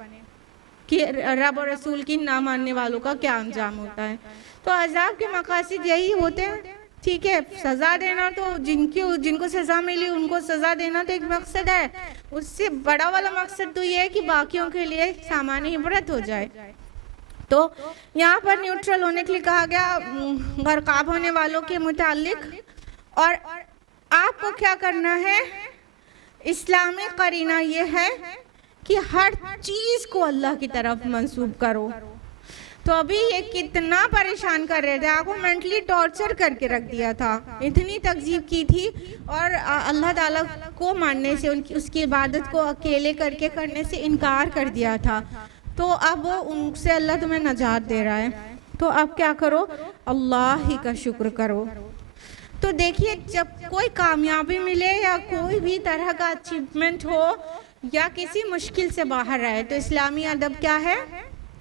कि रब और रसूल की ना मानने वालों का क्या अंजाम होता है। तो अज़ाब के मकासद यही होते हैं, ठीक है। सज़ा देना तो जिनको सज़ा मिली उनको सज़ा देना तो एक मकसद है, उससे बड़ा वाला मकसद तो ये है कि बाकियों के लिए सामान्य इबरत हो जाए। तो यहाँ पर न्यूट्रल होने के लिए कहा गया गरकाब होने वालों के मुतालिक। और आपको क्या करना है, इस्लामी करीना ये है कि हर चीज़ को अल्लाह की तरफ मंसूब करो। तो अभी ये कितना परेशान कर रहे थे, आपको मेंटली टॉर्चर करके रख दिया था, इतनी तकजीब की थी और अल्लाह ताला को मानने से, उसकी इबादत को अकेले करके करने से इनकार कर दिया था। तो अब उनसे अल्लाह तुम्हें नजात दे रहा है, तो अब क्या करो, अल्लाह ही का शुक्र करो। तो देखिए, जब कोई कामयाबी मिले या कोई भी तरह का अचीवमेंट हो या किसी मुश्किल से बाहर आए, तो इस्लामी अदब क्या है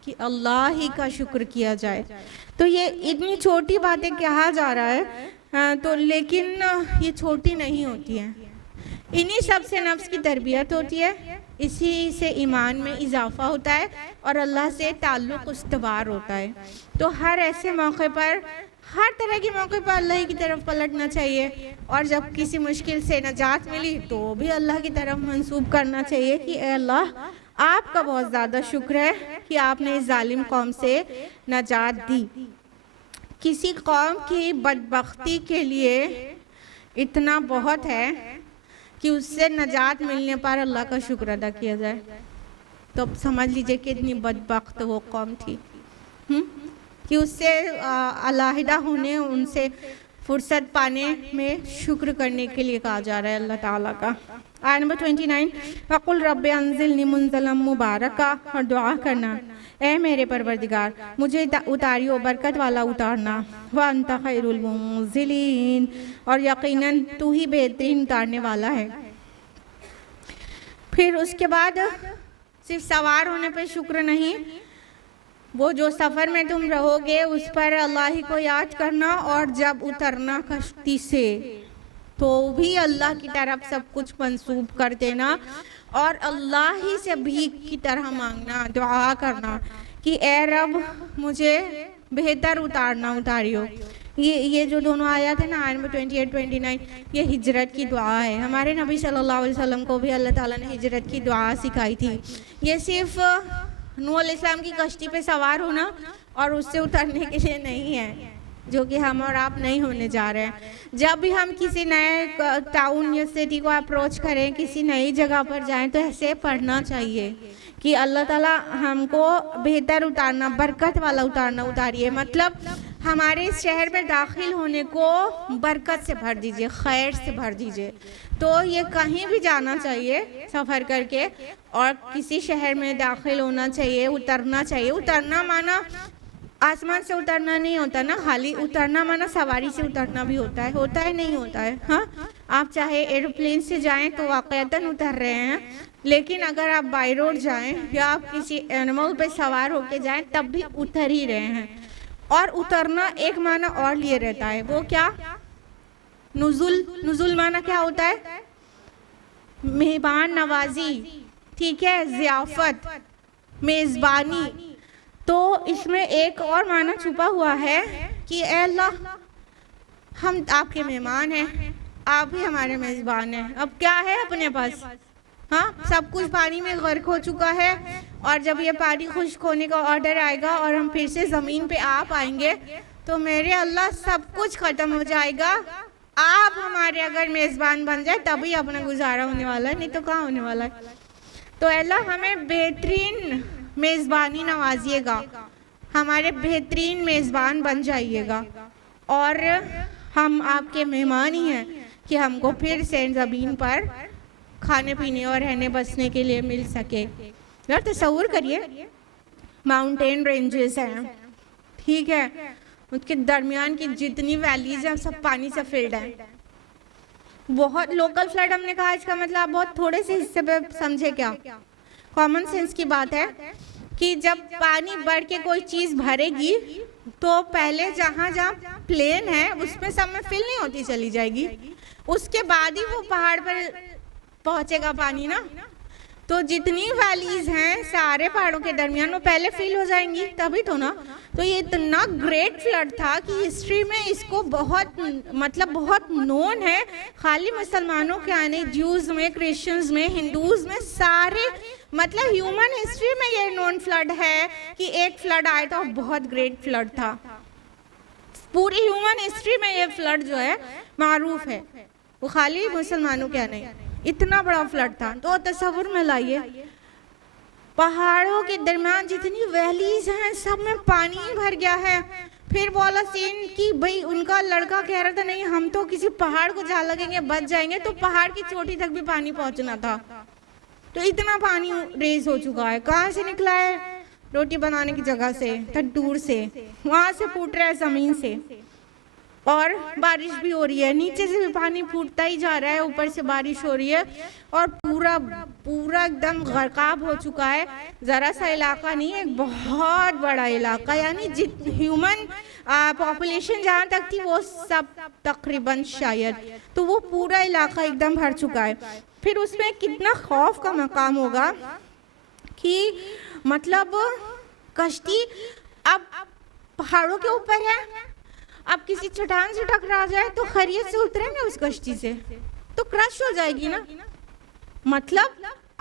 कि अल्लाह ही का शुक्र किया जाए। तो ये इतनी छोटी बातें कहा जा रहा है, तो लेकिन ये छोटी नहीं होती हैं। इन्हीं सब से नफ्स की तरबियत होती है, इसी से ईमान में इजाफा होता है और अल्लाह से ताल्लुक़ उस्तवार होता है। तो हर ऐसे मौके पर, हर तरह के मौके पर अल्लाह की तरफ पलटना चाहिए। और जब किसी मुश्किल से नजात मिली तो भी अल्लाह की तरफ मंसूब करना चाहिए कि ए अल्लाह, आपका बहुत ज़्यादा शुक्र है कि आपने इस जालिम कौम से नजात दी। किसी कौम की बदबख्ती के लिए इतना बहुत है कि उससे नजात मिलने पर अल्लाह का शुक्र अदा किया जाए। तो अब समझ लीजिए कितनी बदबख्त वो कौम थी कि उससे अलहदा होने, उनसे फुर्सत पाने में शुक्र करने के लिए कहा जा रहा है अल्लाह ताला का। आयत नंबर 29, वक़ुल रब्बि अंज़िलनी मुनज़लन मुबारका, और दुआ करना, ए मेरे परवरदिगार मुझे उतारियो बरकत वाला उतारना, व अंत खैरुल मुंज़िलीन, और यकीनन तू ही बेहतरीन उतारने वाला है। फिर उसके बाद सिर्फ सवार होने पे शुक्र नहीं, वो जो सफ़र में तुम रहोगे उस पर अल्लाह ही को याद करना, और जब उतरना कश्ती से तो भी अल्लाह की तरफ सब कुछ मंसूब कर देना और अल्लाह ही से भीख की तरह मांगना, दुआ करना कि ए रब मुझे बेहतर उतारियो। ये जो दोनों आयत है ना, आयत नंबर 28-29, ये हिजरत की दुआ है। हमारे नबी सल्लल्लाहु अलैहि वसल्लम को भी अल्लाह ताला ने हिजरत की दुआ सिखाई थी। ये सिर्फ नूह अलैहिस्सलाम की कश्ती पे सवार होना और उससे उतरने के लिए नहीं है, जो कि हम और आप नहीं होने जा रहे हैं। जब भी हम किसी नए टाउन या सिटी को अप्रोच करें, किसी नई जगह पर जाएं, तो ऐसे पढ़ना चाहिए कि अल्लाह ताला हमको बेहतर उतारना, बरकत वाला उतारिए। मतलब हमारे इस शहर में दाखिल होने को बरकत से भर दीजिए, खैर से भर दीजिए। तो ये कहीं भी जाना चाहिए सफ़र करके और किसी शहर में दाखिल होना चाहिए, उतरना चाहिए। उतरना माना आसमान से उतरना नहीं होता ना, खाली उतरना माना सवारी से उतरना भी होता है नहीं होता है। हाँ, आप चाहे एरोप्लेन से जाएं तो वाक़तन उतर रहे हैं, लेकिन अगर आप बाय रोड जाएं या आप किसी एनिमल पे सवार होके जाएं तब भी उतर ही रहे हैं। और उतरना एक माना और लिए रहता है, वो क्या, नुजुल माना क्या होता है, मेहमान नवाजी, ठीक है, ज़ियाफ़त, मेज़बानी। तो इसमें एक और माना छुपा हुआ है कि ए अल्लाह, हम आपके मेहमान हैं, आप ही हमारे मेज़बान हैं। अब क्या है अपने पास, हाँ, सब कुछ पानी में गर्क हो चुका है, और जब ये पानी खुश्क होने का ऑर्डर आएगा और हम फिर से ज़मीन पे आ पाएंगे तो मेरे अल्लाह सब कुछ ख़त्म हो जाएगा। आप हमारे अगर मेज़बान बन जाए तभी अपना गुजारा होने वाला है, नहीं तो कहाँ होने वाला है। तो अल्लाह हमें बेहतरीन मेज़बानी नवाजिएगा, हमारे बेहतरीन मेज़बान बन जाइएगा, और हम आपके मेहमान ही हैं कि हमको फिर से ज़मीन पर खाने पीने और रहने बसने के लिए मिल सके। यार तसव्वुर करिए, माउंटेन रेंजेस हैं, ठीक है, उसके दरमियान की जितनी वैलीज हैं सब पानी से फिल्ड हैं। बहुत लोकल फ्लड हमने कहा, इसका मतलब बहुत थोड़े से हिस्से पे समझे क्या, कॉमन सेंस की बात है कि जब पानी बढ़ के कोई चीज़ भरेगी तो पहले जहाँ जहाँ प्लेन है उसमें सब में फिल नहीं होती चली जाएगी, उसके बाद ही वो पहाड़ पर पहुँचेगा पानी ना। तो जितनी वैलीज हैं सारे पहाड़ों के दरमियान वो पहले फिल हो जाएंगी, तभी तो ना। तो ये इतना ग्रेट फ्लड था कि हिस्ट्री में इसको बहुत बहुत नोन है। खाली मुसलमानों के आने, ज्यूज में, क्रिश्चियंस में, हिंदूज में, सारे ह्यूमन हिस्ट्री में ये नोन फ्लड है कि एक फ्लड आया था और बहुत ग्रेट फ्लड था। पूरी ह्यूमन हिस्ट्री में ये फ्लड जो है मारूफ है, वो खाली मुसलमानों के आने, इतना बड़ा फ्लड था। तो तस्वीर में लाइए, पहाड़ों के दरमियान जितनी वैलीज हैं सब में पानी भर गया है। फिर बोला सीन कि भाई उनका लड़का कह रहा था नहीं हम तो किसी पहाड़ को जा लगेंगे बच जाएंगे, तो पहाड़ की चोटी तक भी पानी पहुंचना था। तो इतना पानी रेज हो चुका है। कहाँ से निकला है? रोटी बनाने की जगह से, दूर से, वहां से फूट रहा है जमीन से, और बारिश भी हो रही है, नीचे से भी पानी फूटता ही जा रहा है, ऊपर से बारिश हो रही है, और पूरा पूरा एकदम गर्काब हो चुका है। ज़रा सा इलाका नहीं, एक बहुत बड़ा इलाका, यानी ह्यूमन पॉपुलेशन जहाँ तक थी वो सब तकरीबन शायद, तो वो पूरा इलाका एकदम भर चुका है। फिर उसमें कितना खौफ का मकाम होगा कि कश्ती अब पहाड़ों के ऊपर है, अब किसी चट्टान से टकरा जाए तो खैरियत से उतरेंगे उस कश्ती से तो क्रश हो जाएगी ना।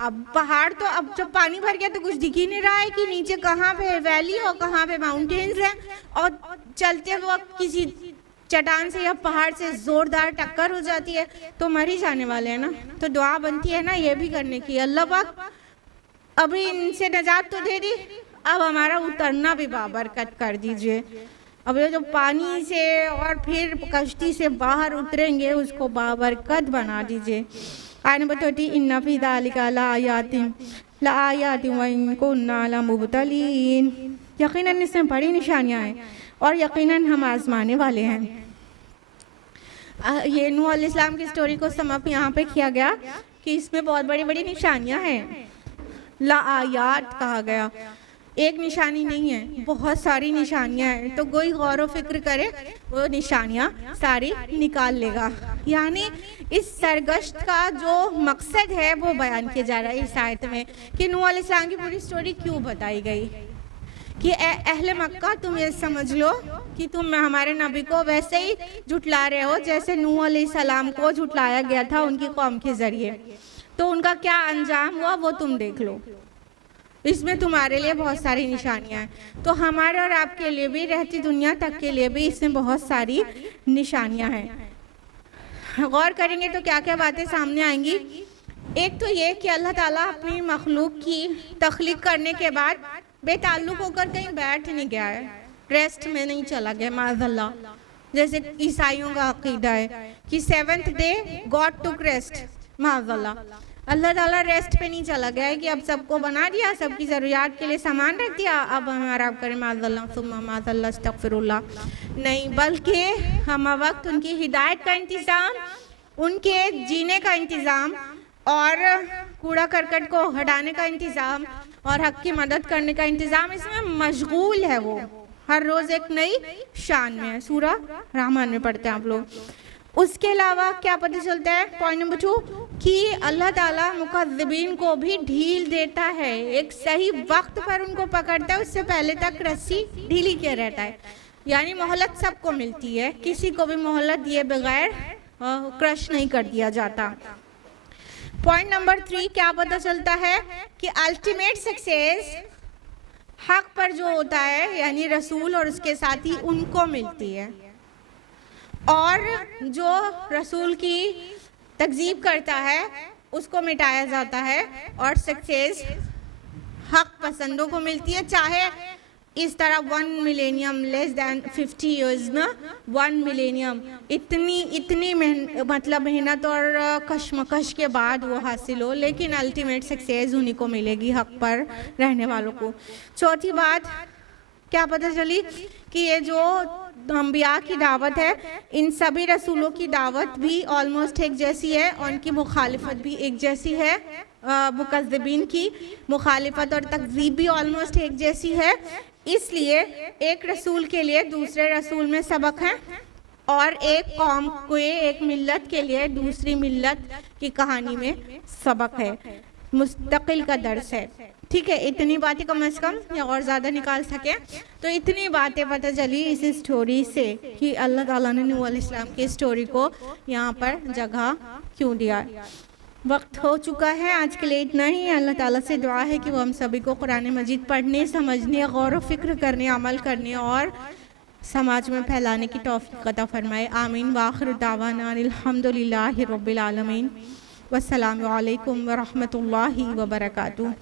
अब पहाड़ तो अब जब पानी भर गया तो कुछ दिख ही नहीं रहा है कि नीचे कहाँ पे वैली और कहाँ पे माउंटेन्स हैं, और चलते वक्त किसी चट्टान से या पहाड़ से जोरदार टक्कर हो जाती है तो मर ही जाने वाले हैं ना। तो दुआ बनती है ना ये भी करने की, अल्लाह पाक अभी इनसे नजात तो दे दी, अब हमारा उतरना भी बाबरकत कर दीजिए। अब ये जो पानी से और फिर कश्ती से बाहर उतरेंगे उसको बाबरकत बना दीजिए। आने बताती इन्ना फी ज़ालिका लाआयातिन व इन कुन्ना लमुब्तलीन, यकीनन इसमें बड़ी निशानियाँ हैं और यकीनन हम आजमाने वाले हैं। ये नूह अलैहिस्सलाम की स्टोरी को समअप यहाँ पे किया गया कि इसमें बहुत बड़ी बड़ी निशानियाँ हैं। लाआयात कहा गया, एक निशानी नहीं है, बहुत सारी निशानियां हैं। तो कोई गौर व फिक्र करे वो निशानियां सारी निकाल लेगा। यानी इस सरगश्त का जो मकसद है वो बयान किया जा रहा है इस आयत में कि नूह अलैहिस्सलाम की पूरी स्टोरी क्यों बताई गई कि अहले मक्का तुम ये समझ लो कि तुम हमारे नबी को वैसे ही झुटला रहे हो जैसे नूह अलैहिस्सलाम को झुटलाया गया था उनकी कौम के जरिए। तो उनका क्या अंजाम हुआ वो तुम देख लो, इसमें तुम्हारे लिए बहुत सारी निशानियां हैं। तो हमारे और आपके लिए भी, रहती दुनिया तक के लिए भी इसमें बहुत सारी निशानियां हैं। गौर करेंगे तो क्या क्या बातें सामने आएंगी। एक तो ये कि अल्लाह ताला अपनी मखलूक की तख्लीक करने के बाद बेताल्लुक होकर कहीं बैठ नहीं गया है, रेस्ट में नहीं चला गया माज़अल्लाह। जैसे ईसाइयों का अकीदा है कि 7th डे गॉड टुक रेस्ट, माज़अल्लाह अल्लाह ताला रेस्ट पे नहीं चला गया है कि अब सबको बना दिया, सबकी ज़रूरियात के लिए सामान रख दिया, अब हम आराम करें माज़अल्लाह सुम्मा माज़अल्लाह अस्तग़फिरुल्लाह। नहीं, बल्कि हम वक्त उनकी हिदायत का इंतज़ाम, उनके जीने का इंतज़ाम और कूड़ा करकट को हटाने का इंतज़ाम और हक की मदद करने का इंतज़ाम, इसमें मशगूल है। वो हर रोज़ एक नई शान में है। सूरा रहमान में पढ़ते हैं आप लोग। उसके अलावा क्या पता चलता है, पॉइंट नंबर 2, कि अल्लाह ताला मुकज़्ज़िबीन को भी ढील देता है, एक सही वक्त पर उनको पकड़ता है, उससे पहले तक रस्सी ढीली किया रहता है। यानी मोहलत सबको मिलती है, किसी को भी मोहलत दिए बगैर क्रश नहीं कर दिया जाता। पॉइंट नंबर 3 क्या पता चलता है कि अल्टीमेट सक्सेस हक पर जो होता है यानी रसूल और उसके साथी उनको मिलती है, और जो रसूल की तकज़ीब करता है उसको मिटाया जाता है, और सक्सेस हक पसंदों को मिलती है। चाहे इस तरह 1 मिलेनियम लेस दैन 50 ईयर्स ना, 1 मिलेनियम इतनी मेहनत और कशमकश के बाद वो हासिल हो, लेकिन अल्टीमेट सक्सेस उन्हीं को मिलेगी, हक पर रहने वालों को। चौथी बात क्या पता चली कि ये जो अंबिया की दावत है, इन सभी रसूलों की दावत भी ऑलमोस्ट एक जैसी है और उनकी मुखालिफत भी एक जैसी है। मुकज़्ज़िबीन की मुखालिफत और तकज़ीब भी ऑलमोस्ट एक जैसी है। इसलिए एक रसूल के लिए दूसरे रसूल में सबक है, और एक कौम को, एक मिल्लत के लिए दूसरी मिल्लत की कहानी में सबक है। मुस्तकिल का दर्स है। ठीक है, इतनी बातें कम से कम या और ज़्यादा निकाल सके तो इतनी बातें पता चली इस स्टोरी से कि अल्लाह ताला ने नूह अलैहिस्सलाम की स्टोरी को यहाँ पर जगह क्यों दिया। वक्त हो चुका है, आज के लिए इतना ही। अल्लाह ताला से दुआ है कि वो हम सभी को कुरान मजीद पढ़ने, समझने, गौर व फिक्र करने, अमल करने और समाज में फैलाने की तौफीक अता फरमाए। आमीन। वाखिर दावाना अल्हम्दुलिल्लाहि रब्बिल आलमीन। वस्सलामु अलैकुम व रहमतुल्लाहि व बरकातुहू।